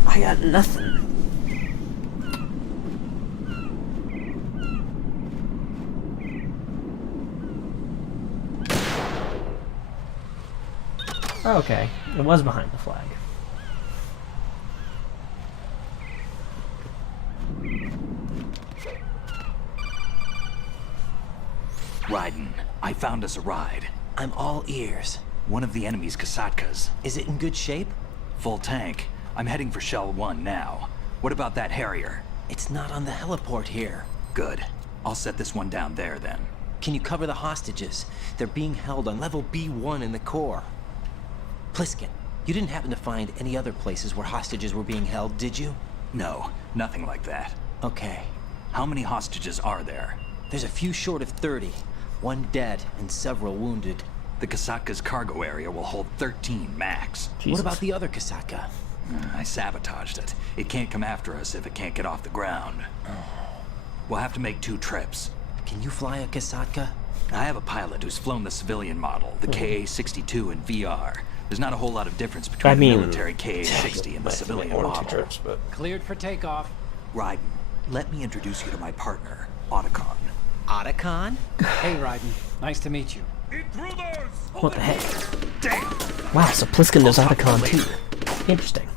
I got nothing. Okay, it was behind the flag. Raiden, I found us a ride. I'm all ears. One of the enemy's Kasatkas. Is it in good shape? Full tank. I'm heading for Shell 1 now. What about that Harrier? It's not on the heliport here. Good. I'll set this one down there then. Can you cover the hostages? They're being held on level B1 in the core. Pliskin, you didn't happen to find any other places where hostages were being held, did you? No, nothing like that. Okay. How many hostages are there? There's a few short of 30. One dead and several wounded. The Kasatka's cargo area will hold 13 max. Jesus. What about the other Kasatka? I sabotaged it. It can't come after us if it can't get off the ground. We'll have to make 2 trips. Can you fly a Kasatka? I have a pilot who's flown the civilian model, the KA-62 in VR. There's not a whole lot of difference between the military KA-60 and the civilian model. Trips, but... Cleared for takeoff. Raiden, let me introduce you to my partner, Otacon. Otacon? Hey, Raiden. Nice to meet you. What the heck? Damn. Wow, so Pliskin does Otacon too. Interesting.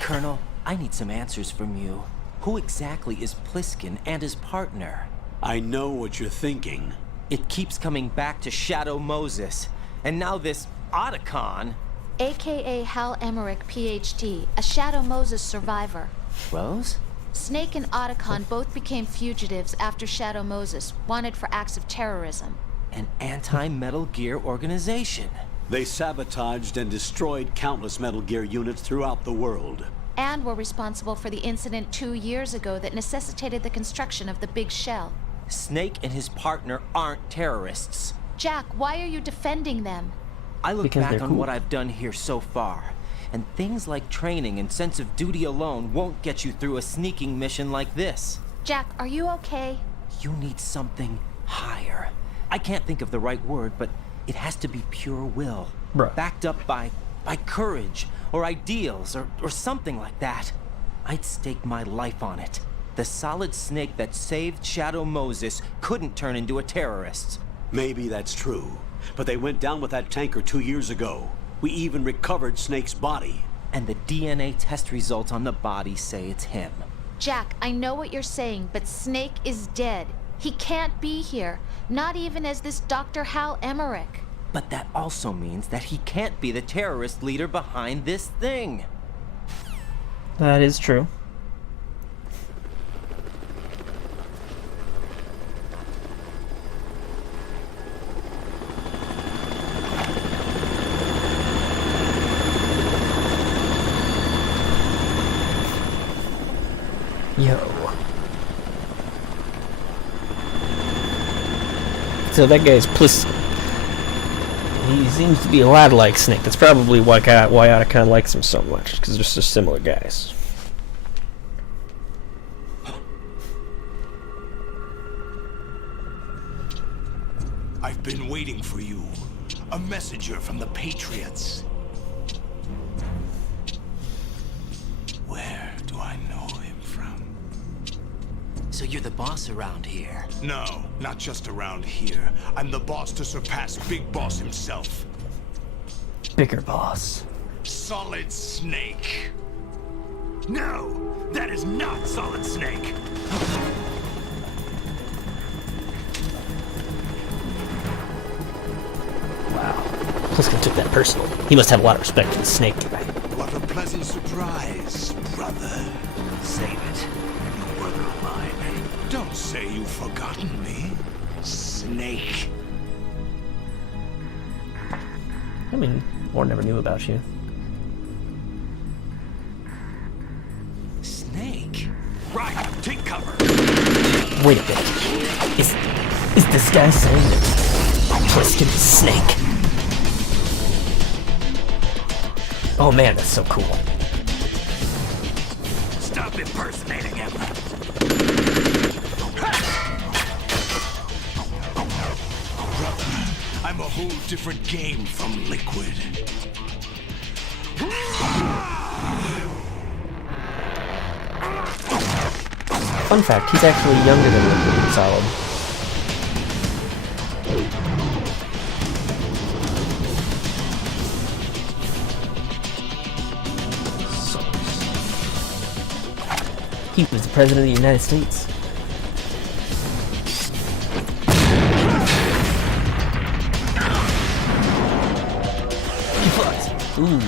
Colonel, I need some answers from you. Who exactly is Pliskin and his partner? I know what you're thinking. It keeps coming back to Shadow Moses. And now this Otacon. AKA Hal Emmerich, PhD, a Shadow Moses survivor. Rose? Snake and Otacon both became fugitives after Shadow Moses, wanted for acts of terrorism. An anti-Metal Gear organization. They sabotaged and destroyed countless Metal Gear units throughout the world. And were responsible for the incident 2 years ago that necessitated the construction of the Big Shell. Snake and his partner aren't terrorists. Jack, why are you defending them? I look Because back they're on cool. what I've done here so far, and things like training and sense of duty alone won't get you through a sneaking mission like this. Jack, are you okay? You need something higher. I can't think of the right word, but it has to be pure will. Bruh. Backed up by courage, or ideals, or something like that. I'd stake my life on it. The solid Snake that saved Shadow Moses couldn't turn into a terrorist. Maybe that's true, but they went down with that tanker 2 years ago. We even recovered Snake's body. And the DNA test results on the body say it's him. Jack, I know what you're saying, but Snake is dead. He can't be here, not even as this Dr. Hal Emmerich. But that also means that he can't be the terrorist leader behind this thing. That is true. Yo. So that guy's Pliskin. He seems to be a lot like Snake. That's probably why Otacon likes him so much, because they're just similar guys. I've been waiting for you. A messenger from the Patriots. Where do I know him from? So you're the boss around here? No, not just around here. I'm the boss to surpass Big Boss himself. bigger boss. Solid Snake. No, that is not Solid Snake. Wow. Pliskin took that personal. He must have a lot of respect for the Snake guy. What a pleasant surprise, brother. Save it. No brother of mine. Don't say you've forgotten me, Snake. I mean, Warren never knew about you. Snake? Right, take cover. Wait a minute. Is this guy saying that Pliskin is Snake? Oh man, that's so cool. Stop impersonating him. Brother, I'm a whole different game from Liquid. Fun fact, he's actually younger than Liquid and Solid. He was the President of the United States. Ooh.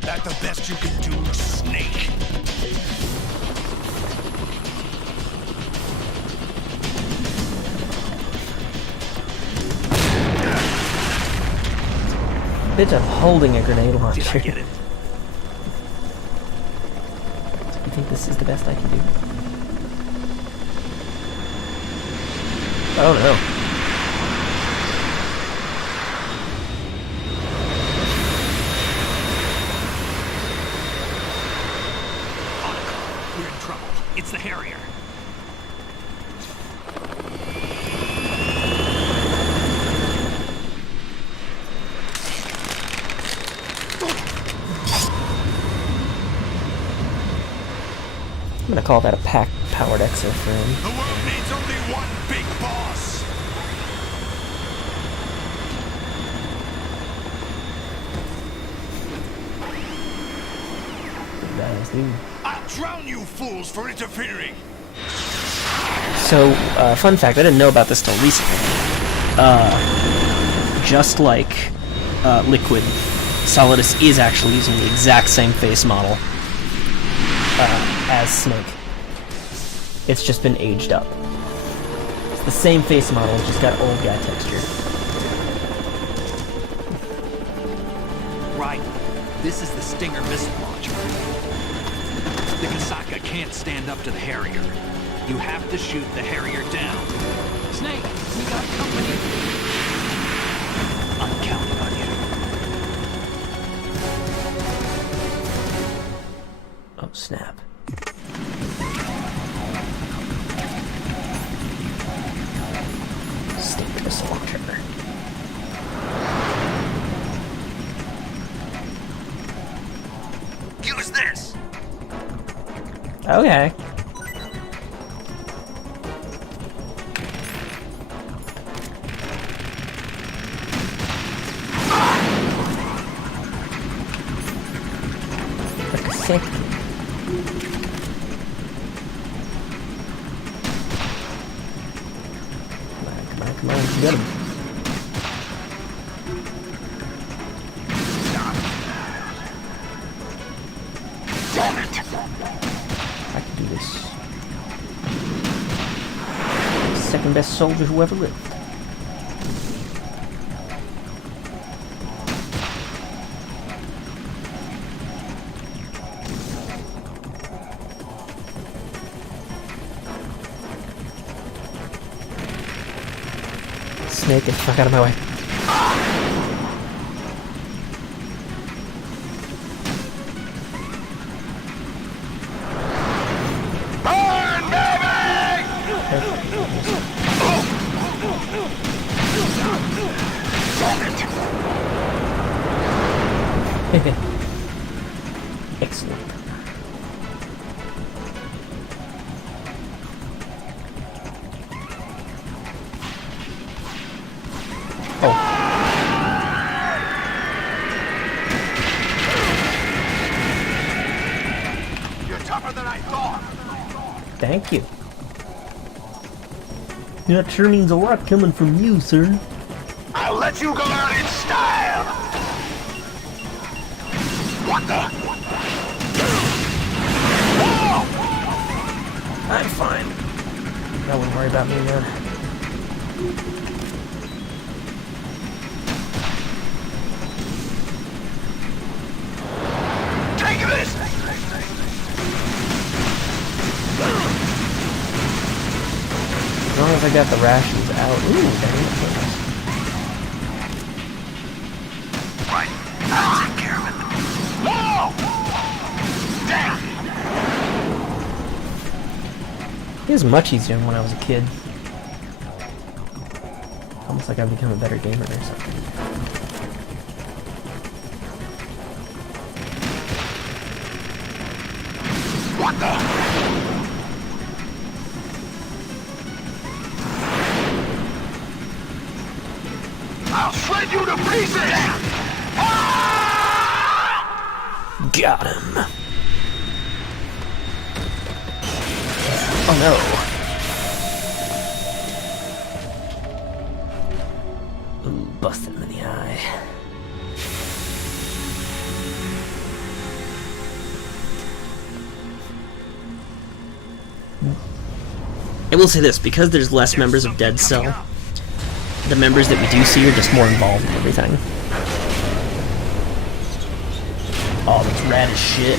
That the best you can do, Snake? Bitch, I'm holding a grenade launcher. Did I get it? You think this is the best I can do? I don't know. We're in trouble. It's the Harrier. I'm gonna call that a powered exoframe. The world needs only one big boss. Badass dude. I'll drown you fools for interfering. So, fun fact, I didn't know about this till recently. Just like Liquid, Solidus is actually using the exact same face model as Snake. It's just been aged up. It's the same face model, it's just got old guy texture. Right. This is the Stinger missile launcher. The Kasaka can't stand up to the Harrier. You have to shoot the Harrier down. Snake, we got company. I'm counting on you. Oh, snap. Stinger missile launcher. Use this. Okay. Like a sick. Come on, you got him. I can do this. Second best soldier who ever lived. Snake, get the fuck out of my way. Excellent. Thank you. That sure means a lot coming from you, sir. I'll let you go out in style! What the? I'm fine. I wouldn't worry about me, man. Take this! As long as I got the rations out. Ooh, dang it. Right. I'll take care of it. No! Damn! It was much easier than when I was a kid. Almost like I've become a better gamer or something. What the? I'll shred you to pieces! Got him. Oh no. Ooh, busted him in the eye. I will say this, because there's less members of Dead Cell, the members that we do see are just more involved in everything. Oh, that's rad as shit.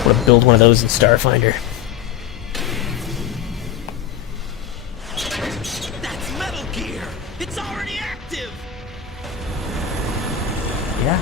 I'm gonna build one of those in Starfinder. That's Metal Gear! It's already active! Yeah.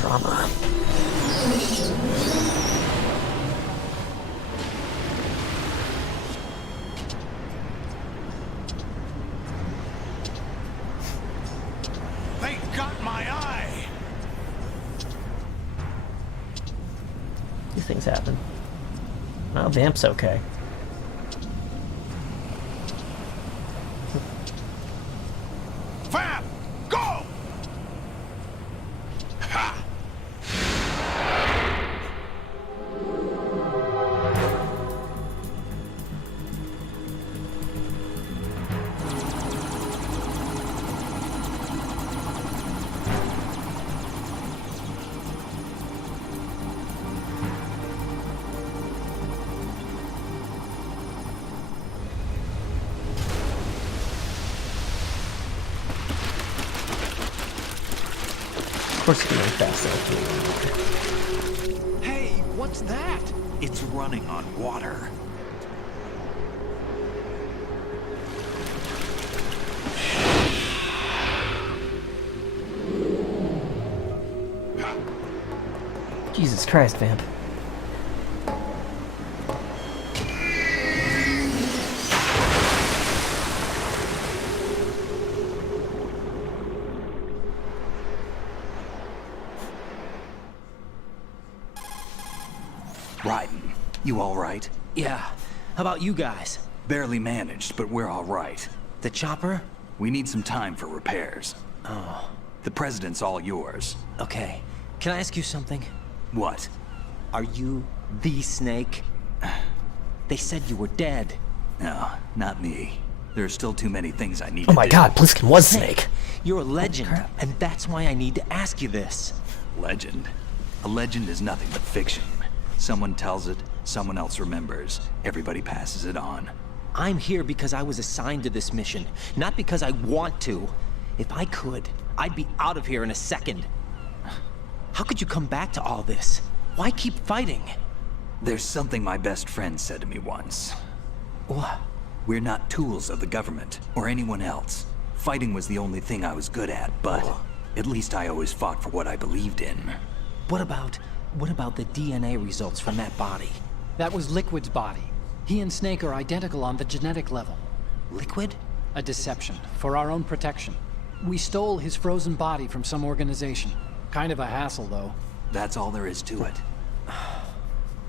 Drama. They got my eye! These things happen. Well, Vamp's okay. Vamp! Go! Ha! Of course it's going fast though. Hey, what's that? It's running on water. Jesus Christ, Vamp. Raiden, you all right? Yeah. How about you guys? Barely managed, but we're all right. The chopper? We need some time for repairs. Oh. The president's all yours. Okay. Can I ask you something? What? Are you the Snake? They said you were dead. No, not me. There are still too many things I need Oh to my do. god, Bliskin was Snake. You're a legend, and that's why I need to ask you this. Legend. A legend is nothing but fiction. Someone tells it, someone else remembers. Everybody passes it on. I'm here because I was assigned to this mission, not because I want to. If I could, I'd be out of here in a second. How could you come back to all this? Why keep fighting? There's something my best friend said to me once. What? We're not tools of the government or anyone else. Fighting was the only thing I was good at, but at least I always fought for what I believed in. What about the DNA results from that body? That was Liquid's body. He and Snake are identical on the genetic level. Liquid? A deception, for our own protection. We stole his frozen body from some organization. Kind of a hassle, though. That's all there is to it.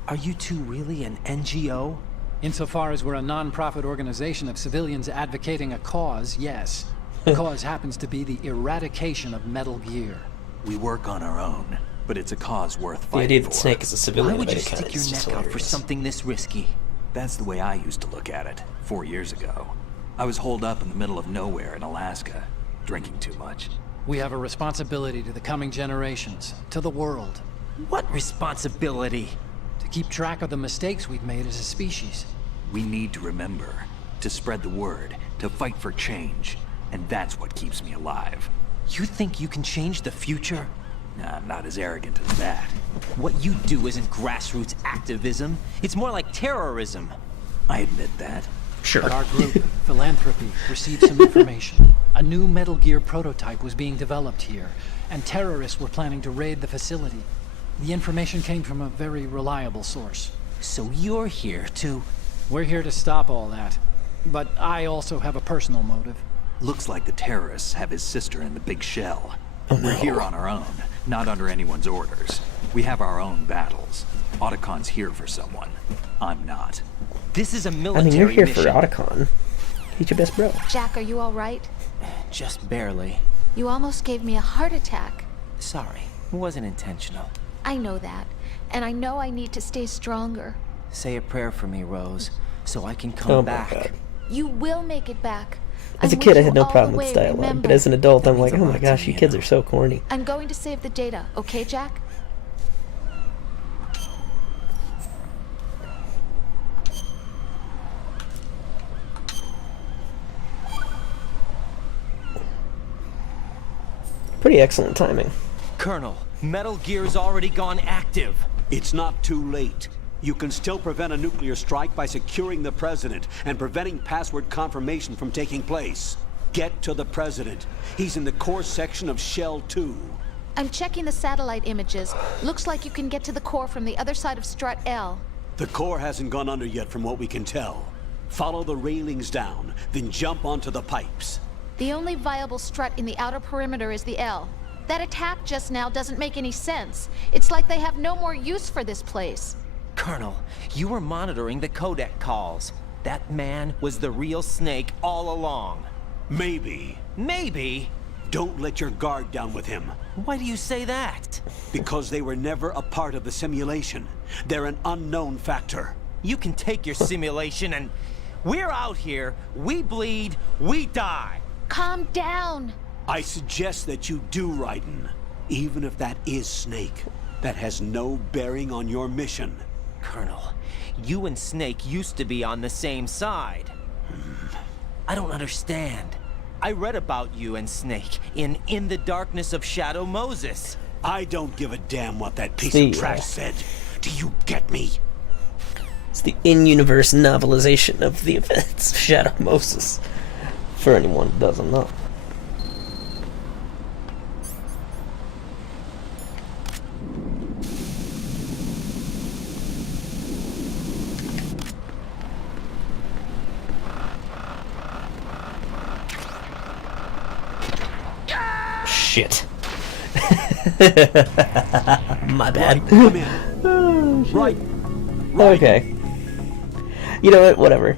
Are you two really an NGO? Insofar as we're a non-profit organization of civilians advocating a cause, yes. The cause happens to be the eradication of Metal Gear. We work on our own, but it's a cause worth The fighting idea that for. Snake is a civilian Why would of you any kind stick your is just neck out for hilarious. something this risky? That's the way I used to look at it, 4 years ago. I was holed up in the middle of nowhere in Alaska, drinking too much. We have a responsibility to the coming generations, to the world. What responsibility? To keep track of the mistakes we've made as a species. We need to remember, to spread the word, to fight for change, and that's what keeps me alive. You think you can change the future? Nah, I'm not as arrogant as that. What you do isn't grassroots activism. It's more like terrorism. I admit that. Sure. But our group, Philanthropy, received some information. A new Metal Gear prototype was being developed here, and terrorists were planning to raid the facility. The information came from a very reliable source. So you're here to... We're here to stop all that. But I also have a personal motive. Looks like the terrorists have his sister in the big shell. Oh, no. We're here on our own, not under anyone's orders. We have our own battles. Otacon's here for someone. I'm not. This is a I military mean, you're here mission. for Otacon. He's your best bro. Jack, are you all right? Just barely. You almost gave me a heart attack. Sorry, it wasn't intentional. I know that. And I know I need to stay stronger. Say a prayer for me, Rose, so I can come Oh my back. God. You will make it back. As a I'm kid, I with had you no all problem the with this way, dialogue, remember? but as an adult, I'm like, means a oh my lot to gosh, me, you kids you are so corny. I'm going to save the data, okay, Jack? Pretty excellent timing. Colonel, Metal Gear's already gone active. It's not too late. You can still prevent a nuclear strike by securing the president and preventing password confirmation from taking place. Get to the president. He's in the core section of Shell 2. I'm checking the satellite images. Looks like you can get to the core from the other side of Strut L. The core hasn't gone under yet from what we can tell. Follow the railings down, then jump onto the pipes. The only viable strut in the outer perimeter is the L. That attack just now doesn't make any sense. It's like they have no more use for this place. Colonel, you were monitoring the codec calls. That man was the real Snake all along. Maybe. Maybe? Don't let your guard down with him. Why do you say that? Because they were never a part of the simulation. They're an unknown factor. You can take your simulation and... We're out here, we bleed, we die. Calm down. I suggest that you do, Raiden. Even if that is Snake. That has no bearing on your mission. Colonel, you and Snake used to be on the same side. I don't understand. I read about you and Snake in the Darkness of Shadow Moses. I don't give a damn what that piece of trash said. Do you get me? It's the in-universe novelization of the events of Shadow Moses. For anyone who doesn't know. Shit. My bad. Come in. Right. Okay. You know what? Whatever.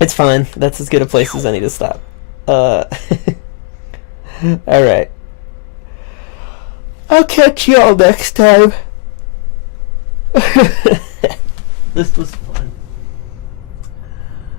It's fine. That's as good a place as any to stop. Alright. I'll catch y'all next time. This was fun.